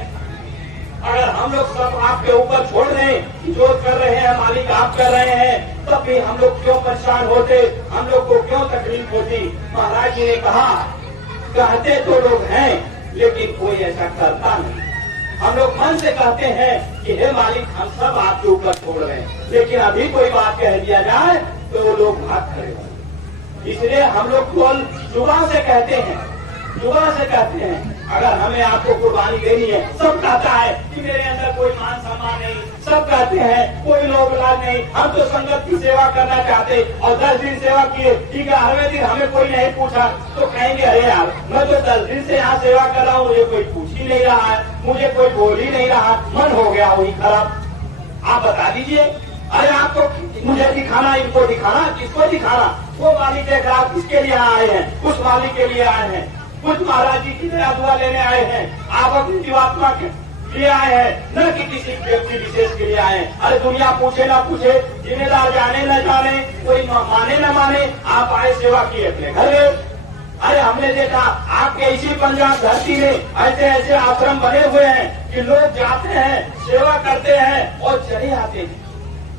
अगर हम लोग सब आपके ऊपर छोड़ दें, जो कर रहे हैं मालिक आप कर रहे हैं, तब भी हम लोग क्यों परेशान होते, हम लोग को क्यों तकलीफ होती। महाराज जी ने कहा कहते तो लोग हैं लेकिन कोई ऐसा करता नहीं। हम लोग मन से कहते हैं कि हे मालिक हम सब आपके ऊपर छोड़ रहे हैं, लेकिन अभी कोई बात कह दिया जाए तो वो लोग भाग खड़े। इसलिए हम लोग केवल जुबान से कहते हैं, जुबान से कहते हैं अगर हमें आपको कुर्बानी देनी है। सब कहता है कि मेरे अंदर कोई मान सम्मान नहीं, सब कहते हैं कोई लोभ लाभ नहीं, हम तो संगत की सेवा करना चाहते और 10 दिन सेवा किए, ठीक है 11वें दिन हमें कोई नहीं पूछा तो कहेंगे अरे यार मैं तो 10 दिन से यहाँ सेवा कर रहा हूँ, मुझे कोई पूछ ही नहीं रहा है, मुझे कोई बोल ही नहीं रहा, मन हो गया वही खराब। आप बता दीजिए, अरे आपको मुझे दिखाना, इनको दिखाना, किसको दिखाना? वो मालिक देख रहा आप किसके लिए आए हैं, उस मालिक के लिए आए हैं, कुछ महाराज जी की दया दुआ लेने आए हैं, आप अपनी जीवात्मा के लिए आए हैं, न कि किसी व्यक्ति विशेष के लिए आए हैं। अरे दुनिया पूछे ना पूछे, जिम्मेदार जाने न जाने, कोई माने न माने, आप आए सेवा किए अपने घर गए। अरे हमने देखा आपके इसी पंजाब धरती में ऐसे ऐसे आश्रम बने हुए हैं कि लोग जाते हैं, सेवा करते हैं और चले आते हैं,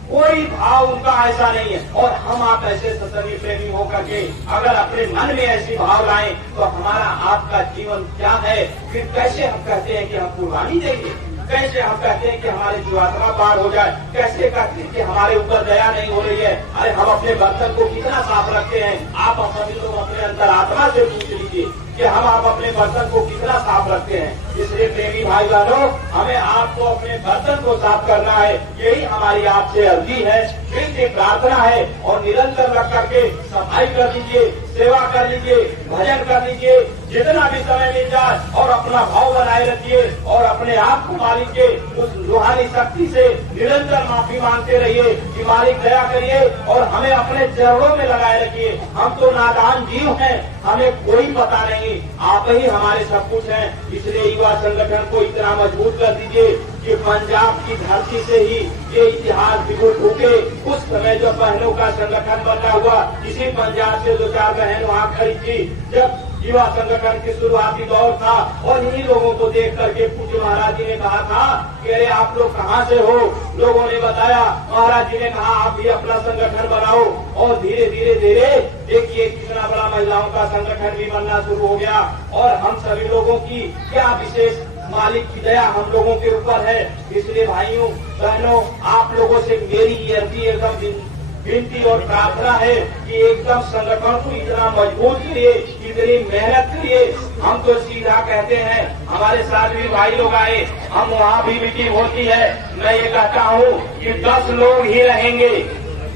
कोई भाव उनका ऐसा नहीं है। और हम आप ऐसे सत्संगी प्रेमी होकर के अगर अपने मन में ऐसी भाव लाएं तो हमारा आपका जीवन क्या है? फिर कैसे हम कहते हैं कि हम कुर्बानी देंगे, कैसे हम कहते हैं कि हमारी जीवात्मा पार हो जाए, कैसे कहते हैं कि हमारे ऊपर दया नहीं हो रही है? अरे हम अपने बर्तन को कितना साफ रखते हैं? आप सभी लोग अपने अंतर आत्मा से पूछ लीजिए कि हम आप अपने बर्तन को कितना साफ रखते हैं। इसलिए प्रेमी भाई बहनों, हमें आपको अपने बर्तन को साफ करना है, यही हमारी आपसे अर्जी है, विनती प्रार्थना है। और निरंतर रख करके सफाई कर लीजिए, सेवा कर लीजिए, भजन कर लीजिए, जितना भी समय मिल जाए और अपना भाव बनाए रखिए और अपने आप को मालिक के उस रूहानी शक्ति से निरंतर माफी मांगते रहिए कि मालिक दया करिए और हमें अपने चरणों में लगाए रखिए। हम तो नादान जीव हैं, हमें कोई पता नहीं, आप ही हमारे सब कुछ हैं। इसलिए युवा संगठन को इतना मजबूत कर दीजिए कि पंजाब की धरती से ही ये इतिहास बिगुल उठे। उस समय जो बहनों का संगठन बना हुआ, इसी पंजाब से 2-4 बहन वहाँ खड़ी थी जब युवा संगठन की शुरुआती दौर था। और इन्हीं लोगों को देख करके पूज्य महाराज जी ने कहा था कि अरे आप लोग कहाँ से हो? लोगों ने बताया, महाराज जी ने कहा आप भी अपना संगठन बनाओ। और धीरे धीरे धीरे देखिए कितना बड़ा महिलाओं का संगठन भी बनना शुरू हो गया। और हम सभी लोगों की क्या विशेष मालिक की दया हम लोगों के ऊपर है। इसलिए भाइयों बहनों, आप लोगों से मेरी ये एकदम विनती और प्रार्थना है कि एकदम संगठन को इतना मजबूत करिए, इतनी मेहनत करिए। हम तो सीधा कहते हैं, हमारे साथ भी भाई लोग आए, हम वहाँ भी मीटिंग होती है, मैं ये कहता हूँ कि 10 लोग ही रहेंगे,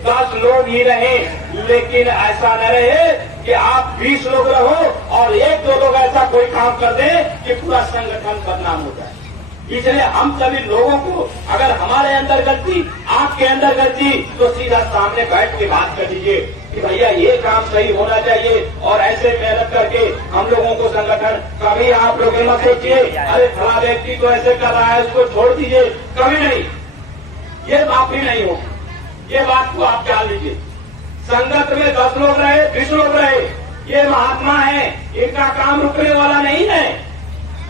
10 लोग ही रहें, लेकिन ऐसा न रहे कि आप 20 लोग रहो और 1-2 लोग ऐसा कोई काम कर दें कि पूरा संगठन बदनाम हो जाए। इसलिए हम सभी लोगों को, अगर हमारे अंदर गलती, आपके अंदर गलती, तो सीधा सामने बैठ के बात कर लीजिए कि भैया ये काम सही होना चाहिए। और ऐसे मेहनत करके हम लोगों को संगठन, कभी आप लोग मत सोचिए अरे फला व्यक्ति तो ऐसे कर रहा है उसको छोड़ दीजिए, कभी नहीं, ये माफी नहीं होगी। ये बात को आप जान लीजिए। संगत में 10 लोग रहे, 20 लोग रहे, ये महात्मा है, इनका काम रुकने वाला नहीं है,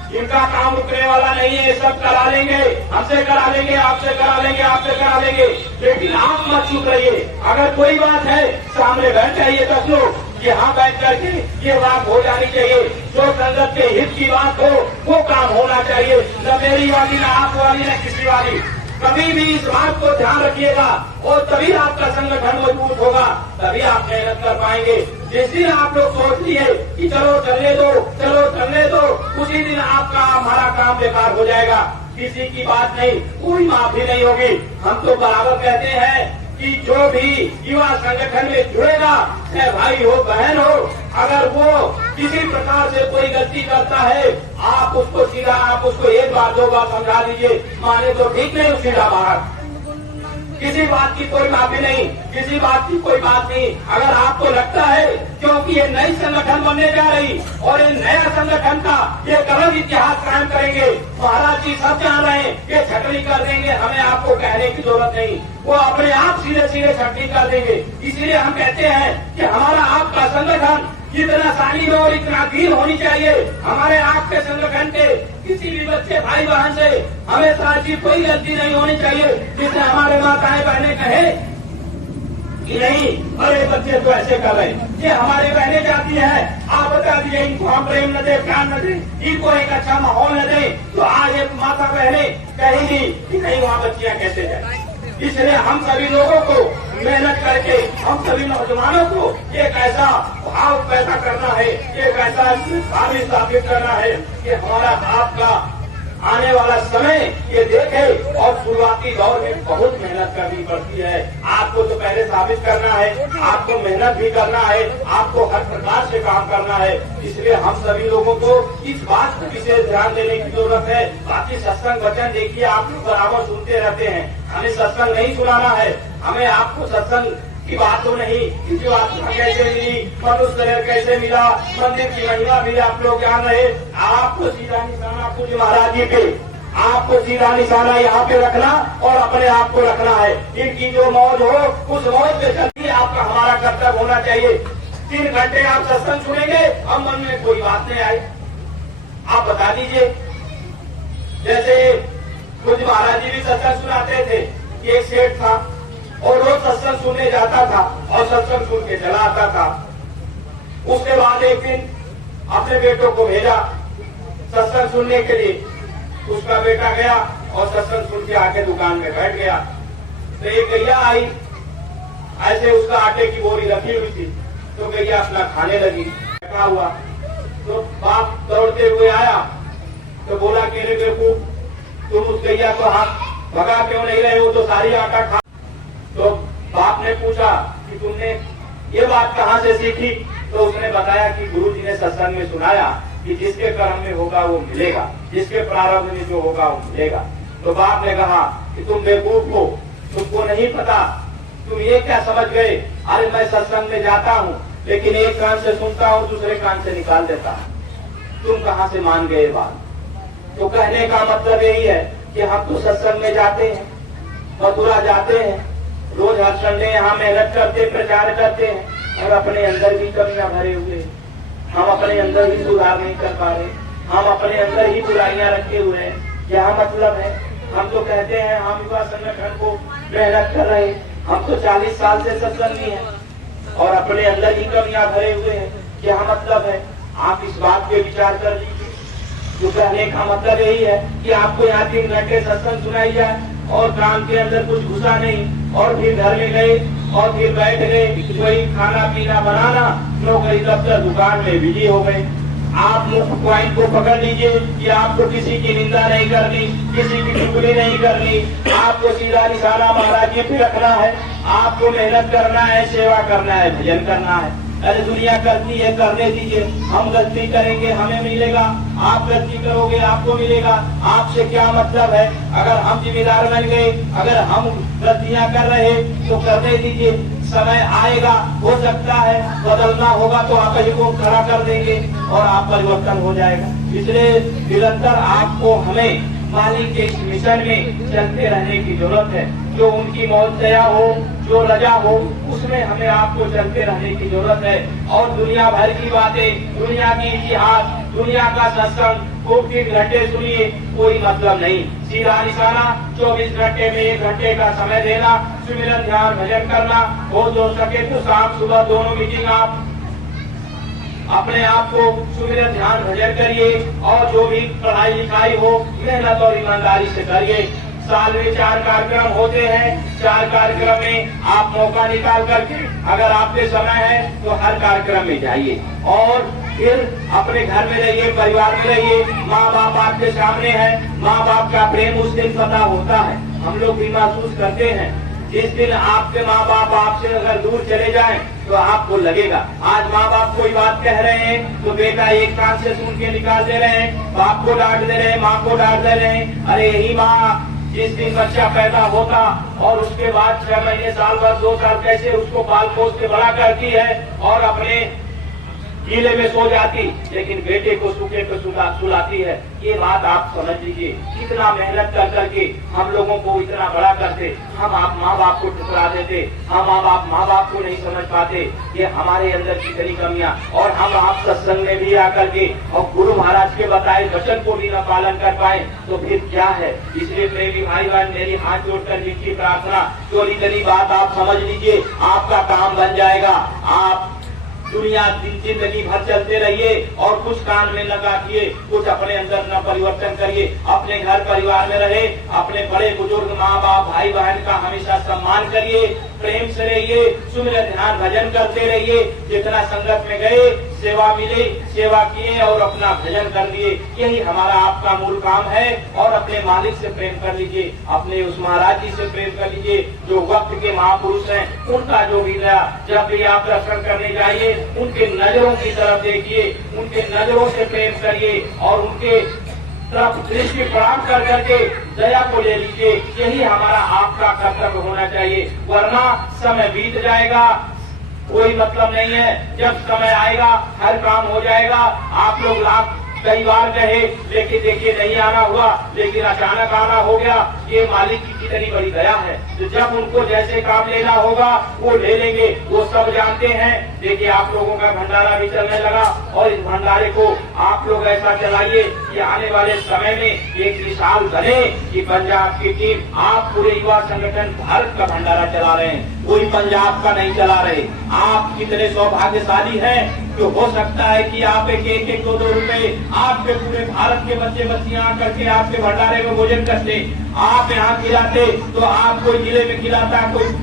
इनका काम रुकने वाला नहीं है। सब करा लेंगे, हमसे करा लेंगे, आपसे करा लेंगे, आपसे करा लेंगे, लेकिन आप मत चुप रहिए। अगर कोई बात है सामने बैठ जाइए 10 लोग कि हाँ बैठ करके ये बात हो जानी चाहिए। जो संगत के हित की बात हो वो काम होना चाहिए, न मेरी वाली, न आप वाली, न किसी वाली। कभी भी इस बात को ध्यान रखिएगा और तभी आपका संगठन मजबूत होगा, तभी आप मेहनत कर पाएंगे। जिस दिन आप लोग सोच लिए कि चलो चलने दो, चलो चलने दो, उसी दिन आपका हमारा काम बेकार हो जाएगा। किसी की बात नहीं, कोई माफी नहीं होगी। हम तो बराबर कहते हैं कि जो भी युवा संगठन में जुड़ेगा, चाहे भाई हो बहन हो, अगर वो किसी प्रकार से कोई गलती करता है, आप उसको एक बार 2 बार समझा दीजिए, माने तो ठीक नहीं, सीधा बाहर, किसी बात की कोई माफी नहीं, किसी बात की कोई बात नहीं। अगर आपको लगता है क्योंकि ये नई संगठन बनने जा रही और ये नया संगठन का ये गलत इतिहास कायम करेंगे, महाराज जी सब जान रहे हैं, ये छटनी कर देंगे, हमें आपको कहने की जरूरत नहीं, वो अपने आप सीधे सीधे छटनी कर देंगे। इसलिए हम कहते हैं कि हमारा आपका संगठन इतना शालीन और इतना दीन होनी चाहिए, हमारे आपके संगठन के किसी भी बच्चे भाई बहन से हमेशा ऐसी कोई गलती नहीं होनी चाहिए जिससे हमारे माताएं बहनें कहे कि नहीं, अरे बच्चे तो ऐसे कर रहे, ये हमारी बहनें जाती हैं, आप बता दीजिए इनको हम प्रेम न दे, प्यार न दे, इनको एक अच्छा माहौल न दे, तो आज एक माता बहनें कहेंगी कि नहीं वहाँ बच्चियां कैसे जाए। इसलिए हम सभी लोगों को मेहनत करके, हम सभी नौजवानों को एक ऐसा भाव पैदा करना है, एक ऐसा भाव स्थापित करना है कि हमारा आपका आने वाला समय ये देखे। और शुरुआती दौर में बहुत मेहनत करनी पड़ती है, आपको तो पहले साबित करना है, आपको मेहनत भी करना है, आपको हर प्रकार से काम करना है। इसलिए हम सभी लोगों को इस बात पर विशेष ध्यान देने की जरूरत है। बाकी सत्संग वचन देखिए, आप बराबर सुनते रहते हैं, हमें सत्संग नहीं सुनाना है, हमें आपको सत्संग की बात तो नहीं कि जो आत्मा कैसे मिली, मनुष्य शरीर कैसे मिला, मंदिर की महिमा भी आप लोग जान रहे। आपको सीधा निशाना पूज्य महाराज जी पे, आपको सीधा निशाना यहाँ पे रखना और अपने आप को रखना है। इनकी जो मौज हो उस मौज पे चलिए, आपका हमारा कर्तव्य होना चाहिए। 3 घंटे आप सत्संग सुनेंगे, अब मन में कोई बात नहीं आई, आप बता दीजिए। जैसे पूज्य महाराज जी भी सत्संग सुनाते थे, एक सेठ था और रोज सत्संग सुनने जाता था और सत्संग सुन के चला आता था। उसके बाद एक दिन अपने बेटों को भेजा सत्संग सुनने के लिए, उसका बेटा गया और सत्संग सुन के आके दुकान में बैठ गया। तो एक गैया आई, ऐसे उसका आटे की बोरी रखी हुई थी, तो गैया अपना खाने लगी, बैठा हुआ। तो बाप दौड़ते हुए आया तो बोला कि रे बेवकूफ, तुम उस गैया को हाथ भगा क्यों नहीं रहे हो, तो सारी आटा खा। तो बाप ने पूछा कि तुमने ये बात कहाँ से सीखी, तो उसने बताया कि गुरुजी ने सत्संग में सुनाया कि जिसके कर्म में होगा वो मिलेगा, जिसके प्रारब्ध में जो होगा वो मिलेगा। तो बाप ने कहा कि तुम बेवकूफ हो, तुमको नहीं पता, तुम ये क्या समझ गए, अरे मैं सत्संग में जाता हूँ लेकिन एक कान से सुनता हूँ दूसरे कान से निकाल देता हूँ, तुम कहाँ से मान गए बात। तो कहने का मतलब यही है कि हम तो सत्संग में जाते हैं, मथुरा जाते हैं, रोज हर संडे यहाँ मेहनत करते, प्रचार करते हैं और अपने अंदर भी कमियां भरे हुए, हम अपने अंदर भी सुधार नहीं कर पा रहे, हम अपने अंदर ही बुराइयां रखे हुए हैं। क्या मतलब है, हम तो कहते हैं हम युवा संगठन को मेहनत कर रहे, हम तो 40 साल से सत्संगी हैं और अपने अंदर ही कमियां भरे हुए हैं। क्या मतलब है, आप इस बात पे विचार कर लीजिए। जो कहने का मतलब यही है कि आपको यहाँ 3 घंटे सत्संग सुनाई जाए और काम के अंदर कुछ घुसा नहीं, और फिर घर में गए और फिर बैठ गए, वही खाना पीना बनाना, नौकरी दफ्तर दुकान में बिजी हो गए। आप मुख्य पॉइंट को पकड़ लीजिए कि आपको किसी की निंदा नहीं करनी, किसी की चुगली नहीं करनी, आपको सीधा निशाना महाराज जी पे रखना है, आपको मेहनत करना है, सेवा करना है, भजन करना है। अरे दुनिया करती है, करने दीजिए, हम गलती करेंगे हमें मिलेगा, आप गलती करोगे आपको मिलेगा, आपसे क्या मतलब है। अगर हम जिम्मेदार बन गए, अगर हम गलतियां कर रहे तो करने दीजिए, समय आएगा, हो सकता है बदलना होगा तो आप ही को खड़ा कर देंगे और आप परिवर्तन हो जाएगा। इसलिए निरंतर आपको हमें मालिक के इस मिशन में चलते रहने की जरूरत है। जो उनकी मौत दया हो, जो रजा हो, उसमें हमें आपको चलते रहने की जरूरत है। और दुनिया भर की बातें, दुनिया की इतिहास, दुनिया का सत्संग खूब 3 घंटे सुनिए, कोई मतलब नहीं। सीधा निशाना 24 घंटे में 1 घंटे का समय देना, सुमिरन ध्यान भजन करना, हो सके तो शाम सुबह दोनों मीटिंग आप अपने आप को सुमिरन ध्यान भजन करिए और जो भी पढ़ाई लिखाई हो मेहनत और ईमानदारी से करिए। साल में 4 कार्यक्रम होते हैं, 4 कार्यक्रम में आप मौका निकाल करके अगर आपके समय है तो हर कार्यक्रम में जाइए और फिर अपने घर में रहिए, परिवार में रहिए। माँ बाप आपके सामने है, माँ बाप का प्रेम उस दिन पता होता है, हम लोग भी महसूस करते हैं। जिस दिन आपके माँ बाप आपसे अगर दूर चले जाएं तो आपको लगेगा। आज माँ बाप कोई बात कह रहे हैं तो बेटा एक कान से सुन के निकाल दे रहे हैं, बाप को डांट दे रहे हैं, माँ को डांट दे रहे हैं। अरे यही माँ जिस दिन बच्चा पैदा होता और उसके बाद 6 महीने, साल भर, 2 साल कैसे उसको पाल पोस के बड़ा करती है और अपने गीले में सो जाती, लेकिन बेटे को सूखे पे सुलाती है। ये बात आप समझ लीजिए, कितना मेहनत कर करके हम लोगों को इतना बड़ा करते, हम आप माँ बाप को ठुकरा देते, हम आप माँ बाप को नहीं समझ पाते। ये हमारे अंदर कितनी कमियां, और हम आप सत्संग में भी आकर के और गुरु महाराज के बताए वचन को भी न पालन कर पाए तो फिर क्या है। इसलिए प्रेमी भाई बहन, मेरी हाथ जोड़कर जिनकी प्रार्थना, चोरी चली बात आप समझ लीजिए, आपका काम बन जाएगा। आप दुनिया जिंदगी भर चलते रहिए और कुछ कान में न काटिए, कुछ अपने अंदर न परिवर्तन करिए, अपने घर परिवार में रहे, अपने बड़े बुजुर्ग माँ बाप भाई बहन का हमेशा सम्मान करिए, प्रेम से रहिए, सुमिरन ध्यान भजन करते रहिए। जितना संगत में गए, सेवा मिली, सेवा किए और अपना भजन कर लिए, यही हमारा आपका मूल काम है। और अपने मालिक से प्रेम कर लीजिए, अपने उस महाराज जी से प्रेम कर लीजिए जो वक्त के महापुरुष हैं। उनका जो भी रहा, जब भी आप दर्शन करने जाइए उनके नजरों की तरफ देखिए, उनके नजरों से प्रेम करिए और उनके तरफ दृष्टि प्रणाम कर करके दया को ले लीजिए। यही हमारा आपका कर्तव्य होना चाहिए, वरना समय बीत जाएगा, कोई मतलब नहीं है। जब समय आएगा हर काम हो जाएगा। आप लोग कई बार कहे लेकिन देखिए नहीं आना हुआ, लेकिन अचानक आना हो गया। ये मालिक की कितनी बड़ी दया है। तो जब उनको जैसे काम लेना होगा वो ले लेंगे, वो सब जानते हैं। देखिए आप लोगों का भंडारा भी चलने लगा और इस भंडारे को आप लोग ऐसा चलाइए कि आने वाले समय में एक मिसाल बने कि पंजाब की टीम, आप पूरे युवा संगठन भारत का भंडारा चला रहे हैं, कोई पंजाब का नहीं चला रहे। आप कितने सौभाग्यशाली हैं तो हो सकता है कि आप एक 2 रुपए आपके पूरे भारत के बच्चे बच्चियां आकर के आपके भंडारे में भोजन करते, आप यहाँ खिलाते तो आप कोई जिले में खिलाता, कोई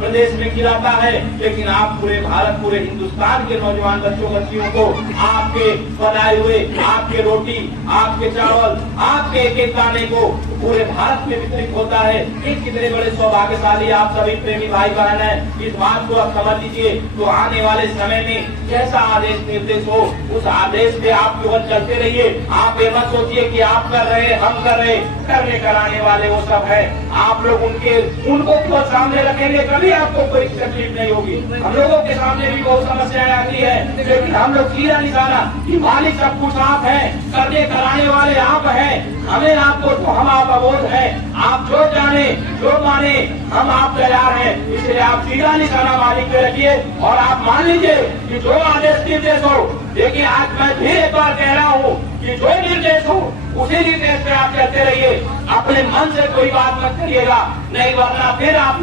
प्रदेश में खिलाता है, लेकिन आप पूरे भारत, पूरे हिंदुस्तान के नौजवान बच्चों बच्चियों को आपके बनाए हुए, आपके रोटी, आपके चावल, आपके एक दाने को पूरे भारत में वितरित होता है। ये कितने बड़े सौभाग्यशाली आप सभी प्रेमी भाई बहन हैं। इस बात को आप समझ लीजिए। तो आने वाले समय में जैसा आदेश निर्देश हो उस आदेश पे आप केवल चलते रहिए। आप ये मत सोचिए कि आप कर रहे, हम कर रहे, करने कराने वाले वो सब है। आप लोग उनको केवल सामने रखेंगे कभी आपको कोई तकलीफ नहीं होगी। हम लोगों के सामने भी बहुत समस्याएं आती है, लेकिन हम लोग सीधा निशाना कि मालिक सब कुछ आप है, करने कराने वाले आप हैं। हमें आपको तो हम आप अबोध है, आप जो जाने जो माने हम आप तैयार हैं। इसलिए आप सीधा निशाना मालिक पे रखिए और आप मान लीजिए कि जो आदेश निर्देश हो। देखिए आज मैं फिर एक बार कह रहा हूँ कि जो निर्देश हो उसी निर्देश पे आप चलते रहिए। अपने मन से कोई बात मत करिएगा, नहीं वरना फिर आप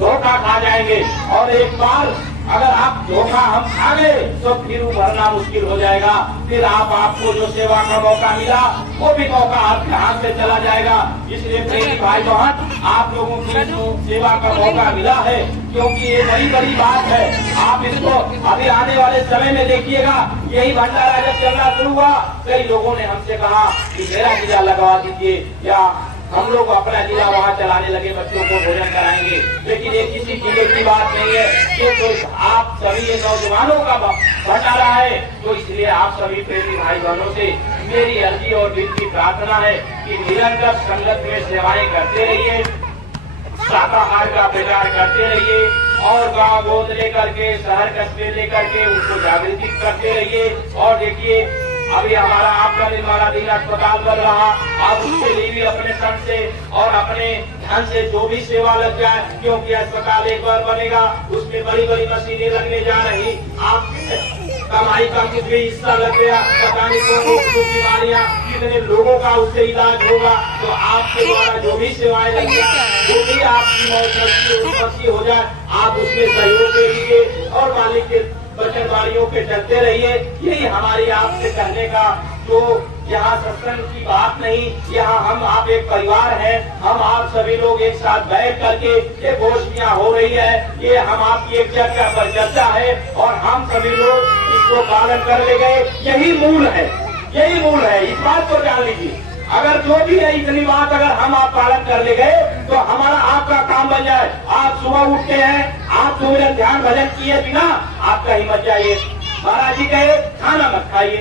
धोखा खा जाएंगे। और एक बार अगर आप धोखा हम खा गए तो फिर उभरना मुश्किल हो जाएगा। फिर आपको जो सेवा का मौका मिला वो भी मौका आपके हाथ से चला जाएगा। इसलिए प्रेमी भाई बहन, आप लोगों की जो सेवा का मौका मिला है, क्योंकि ये बड़ी बात है। आप इसको अभी आने वाले समय में देखिएगा। यही भंडारा जब चलना शुरू हुआ, कई लोगों ने हमसे कहा कि मेरा जिला लगवा दीजिए, या हम लोग अपना जिला वहाँ चलाने लगे, बच्चों को भोजन कराएंगे। लेकिन ये किसी जिले की बात नहीं है, ये तो आप सभी ये नौजवानों का भंडारा है। तो इसलिए आप सभी प्रेमी भाई बहनों से मेरी अर्जी और दिल की प्रार्थना है कि निरंतर संगत में सेवाएं करते रहिए, शाकाहार का प्रचार करते रहिए और गाँव गोद लेकर के, शहर कस्बे लेकर के उनको जागृति करते रहिए। और देखिए अभी हमारा आपका निर्माणा दिन अस्पताल बन रहा, आप उसके लिए भी अपने तन से और अपने धन से जो भी सेवा लग जाए, क्योंकि अस्पताल एक बार बनेगा, उसमें बड़ी मशीनें लगने जा रही। आप कमाई का कुछ भी हिस्सा लग गया, पता नहीं कौन बीमारियां, कितने लोगों का उससे इलाज होगा। तो आपके द्वारा जो भी सेवाएं लग जाए, जो भी आपकी उत्पत्ति हो जाए, आप उसमें सहयोग दे दीजिए और मालिक के वचनवाणियों पे चलते रहिए। यही हमारी आपसे कहने का, जो यहाँ सत्संग की बात नहीं, यहाँ हम आप एक परिवार हैं। हम आप सभी लोग एक साथ बैठ करके ये गोष्ठियाँ हो रही है, ये हम आपकी एक चर्चा पर चर्चा है और हम सभी लोग इसको पालन कर ले गए। यही मूल है, यही मूल है। इस बात को जान लीजिए। अगर जो भी है इतनी बात अगर हम आप पालन कर ले गए तो हमारा आपका काम बन जाए। आप आप सुबह उठते हैं, आप सुमिरन ध्यान भजन किए बिना आप कहीं मत जाइए। महाराज जी कहे खाना मत खाइए।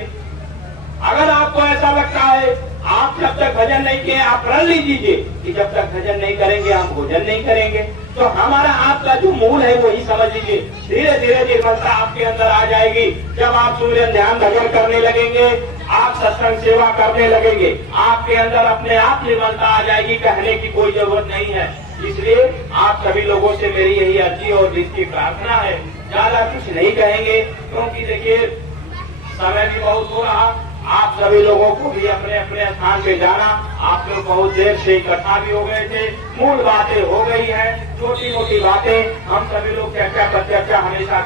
अगर आपको ऐसा लगता है आप जब तक भजन नहीं किए, आप प्रण लीजिए कि जब तक भजन नहीं करेंगे हम भोजन नहीं करेंगे। तो हमारा आपका जो मूल है वही समझ लीजिए। धीरे धीरे निर्मलता आपके अंदर आ जाएगी। जब आप सूर्य ध्यान भजन करने लगेंगे, आप सत्संग सेवा करने लगेंगे, आपके अंदर अपने आप निर्मलता आ जाएगी। कहने की कोई जरूरत नहीं है। इसलिए आप सभी लोगों से मेरी यही अर्जी और दिल की प्रार्थना है, ज्यादा कुछ नहीं कहेंगे क्योंकि देखिए समय भी बहुत हो रहा। आप सभी लोगों को भी अपने अपने स्थान पे जाना। आप लोग बहुत देर से इकट्ठा भी हो गए थे, मूल बातें हो गई हैं, छोटी मोटी बातें हम सभी लोग चर्चा पर चर्चा हमेशा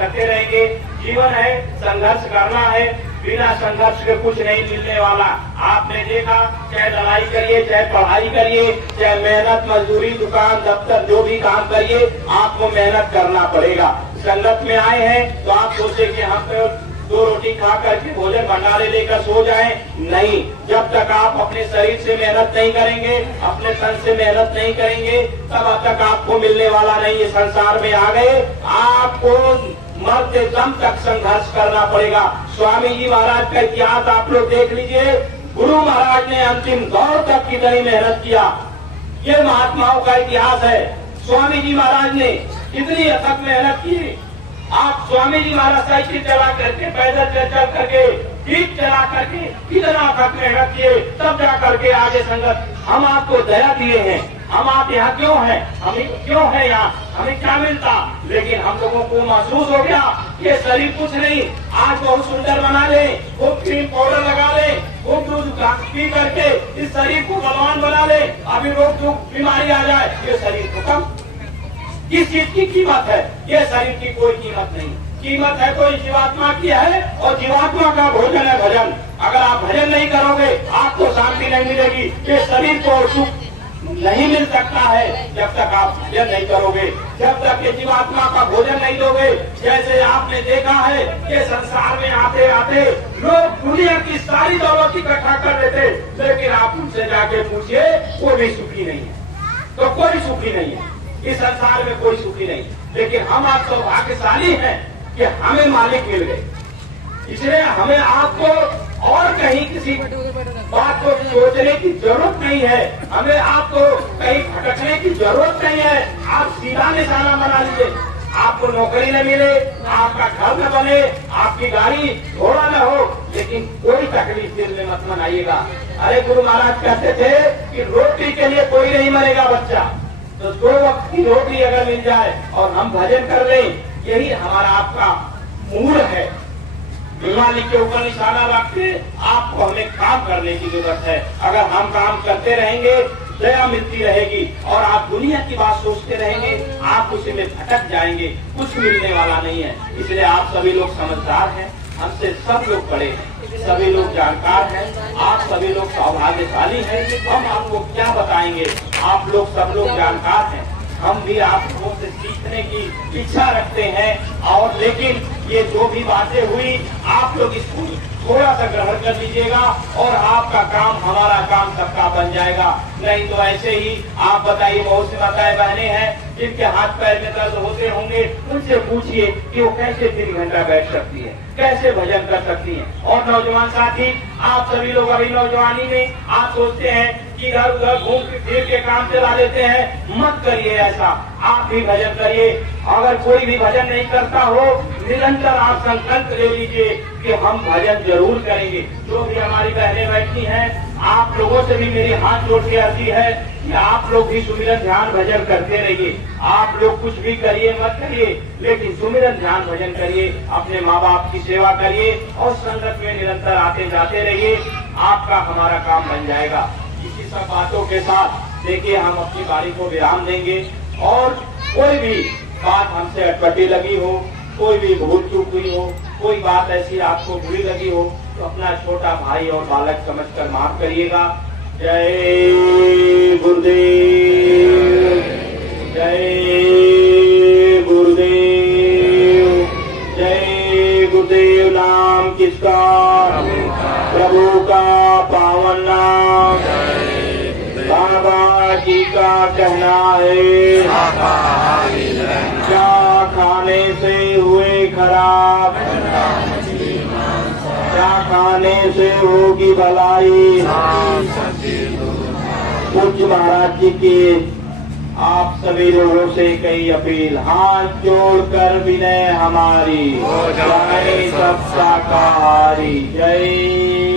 करते रहेंगे। जीवन है, संघर्ष करना है, बिना संघर्ष के कुछ नहीं मिलने वाला। आपने देखा, चाहे लड़ाई करिए, चाहे पढ़ाई करिए, चाहे मेहनत मजदूरी दुकान दफ्तर जो भी काम करिए, आपको मेहनत करना पड़ेगा। संगत में आए हैं तो आप सोचे कि हम तो 2 रोटी खा करके भोजन भंडारे लेकर सो जाएं, नहीं। जब तक आप अपने शरीर से मेहनत नहीं करेंगे, अपने तन से मेहनत नहीं करेंगे, तब तक आपको मिलने वाला नहीं। ये संसार में आ गए, आपको मरते दम तक संघर्ष करना पड़ेगा। स्वामी जी महाराज का इतिहास आप लोग देख लीजिए। गुरु महाराज ने अंतिम दौर तक कितनी मेहनत किया, ये महात्माओं का इतिहास है। स्वामी जी महाराज ने कितनी अथक मेहनत की। आप स्वामी जी महाराज साइकिल चला करके, पैदल चल करके, जीप चला करके कितना अथक मेहनत किए, तब जा करके आगे संगत हम आपको दया दिए हैं। हम आप यहाँ क्यों हैं, हम क्यों हैं यहाँ, हमें क्या मिलता। लेकिन हम लोगों को महसूस हो गया ये शरीर कुछ नहीं। आज बहुत सुंदर बना ले, वो क्रीम पाउडर लगा ले, वो दूध पी करके इस शरीर को बलवान बना ले, अभी रोग बीमारी आ जाए, ये शरीर को कम। किस चीज की कीमत है, ये शरीर की कोई कीमत नहीं। कीमत है तो जीवात्मा की है, और जीवात्मा का भोजन है भजन। अगर आप भजन नहीं करोगे आपको शांति नहीं मिलेगी। ये शरीर को सुख नहीं मिल सकता है जब तक आप भजन नहीं करोगे, जब तक ये जीवात्मा का भोजन नहीं दोगे। जैसे आपने देखा है कि संसार में आते आते लोग दुनिया की सारी दौलत इकट्ठा कर लेते, लेकिन आप उनसे जाके पूछिए वो भी सुखी नहीं है। तो कोई सुखी नहीं है इस संसार में, कोई सुखी नहीं। लेकिन हम आप सौभाग्यशाली हैं कि हमें मालिक मिल गए। इसलिए हमें आपको और कहीं किसी बात को सोचने की जरूरत नहीं है, हमें आपको कहीं भटकने की जरूरत नहीं है। आप सीधा निशाना बना लीजिए। आपको नौकरी न मिले, आपका घर न बने, आपकी गाड़ी घोड़ा न हो, लेकिन कोई तकलीफ दिल में मत मनाइएगा। अरे गुरु महाराज कहते थे कि रोटी के लिए कोई नहीं मरेगा बच्चा, तो 2 वक्त की रोटी अगर मिल जाए और हम भजन कर लें, यही हमारा आपका मूल है। बीमारी के ऊपर निशाना रख के आपको हमें काम करने की जरूरत है। अगर हम काम करते रहेंगे दया मिलती रहेगी, और आप दुनिया की बात सोचते रहेंगे आप उसी में भटक जाएंगे, कुछ मिलने वाला नहीं है। इसलिए आप सभी लोग समझदार हैं, हमसे सब लोग बड़े हैं, सभी लोग जानकार हैं, आप सभी लोग सौभाग्यशाली हैं। हम आपको क्या बताएंगे, आप लोग सब लोग जानकार हैं। हम भी आप लोगों से सीखने की इच्छा रखते हैं, और लेकिन ये जो भी बातें हुई आप लोग इसको थोड़ा सा ग्रहण कर लीजिएगा, और आपका काम हमारा काम सबका बन जाएगा। नहीं तो ऐसे ही आप बताइए, बहुत सी माताएं बहनें हैं जिनके हाथ पैर में दर्द होते होंगे, उनसे पूछिए कि वो कैसे 3 घंटा बैठ सकती है, कैसे भजन कर सकती हैं। और नौजवान साथी, आप सभी लोग अभी नौजवानी में आप सोचते हैं कि इधर उधर घूम फिर के काम चला लेते हैं, मत करिए ऐसा। आप भी भजन करिए। अगर कोई भी भजन नहीं करता हो, निरंतर आप संकल्प ले लीजिए कि हम भजन जरूर करेंगे। जो भी हमारी बहनें बैठी हैं, आप लोगों से भी मेरी हाथ जोड़ के अर्जी है कि आप लोग भी सुमिरन ध्यान भजन करते रहिए। आप लोग कुछ भी करिए मत करिए, लेकिन सुमिरन ध्यान भजन करिए, अपने माँ बाप की सेवा करिए, और संगत में निरंतर आते जाते रहिए। आपका हमारा काम बन जाएगा। इसी सब बातों के साथ देखिए हम अपनी बारी को विराम देंगे। और कोई भी बात हमसे अटपटी लगी हो, कोई भी भूल चूक हुई हो, कोई बात ऐसी आपको बुरी लगी हो, तो अपना छोटा भाई और बालक समझकर माफ करिएगा। जय गुरुदेव, जय गुरुदेव, जय गुरुदेव। नाम किसका? प्रभु का पावन नाम। बाबा जी का कहना है खाने से हुए खराब, क्या खाने से होगी भलाई। पूज्य महाराज जी की आप सभी लोगों से कई अपील, हाथ जोड़कर विनय हमारी, जय सब शाकाहारी, जय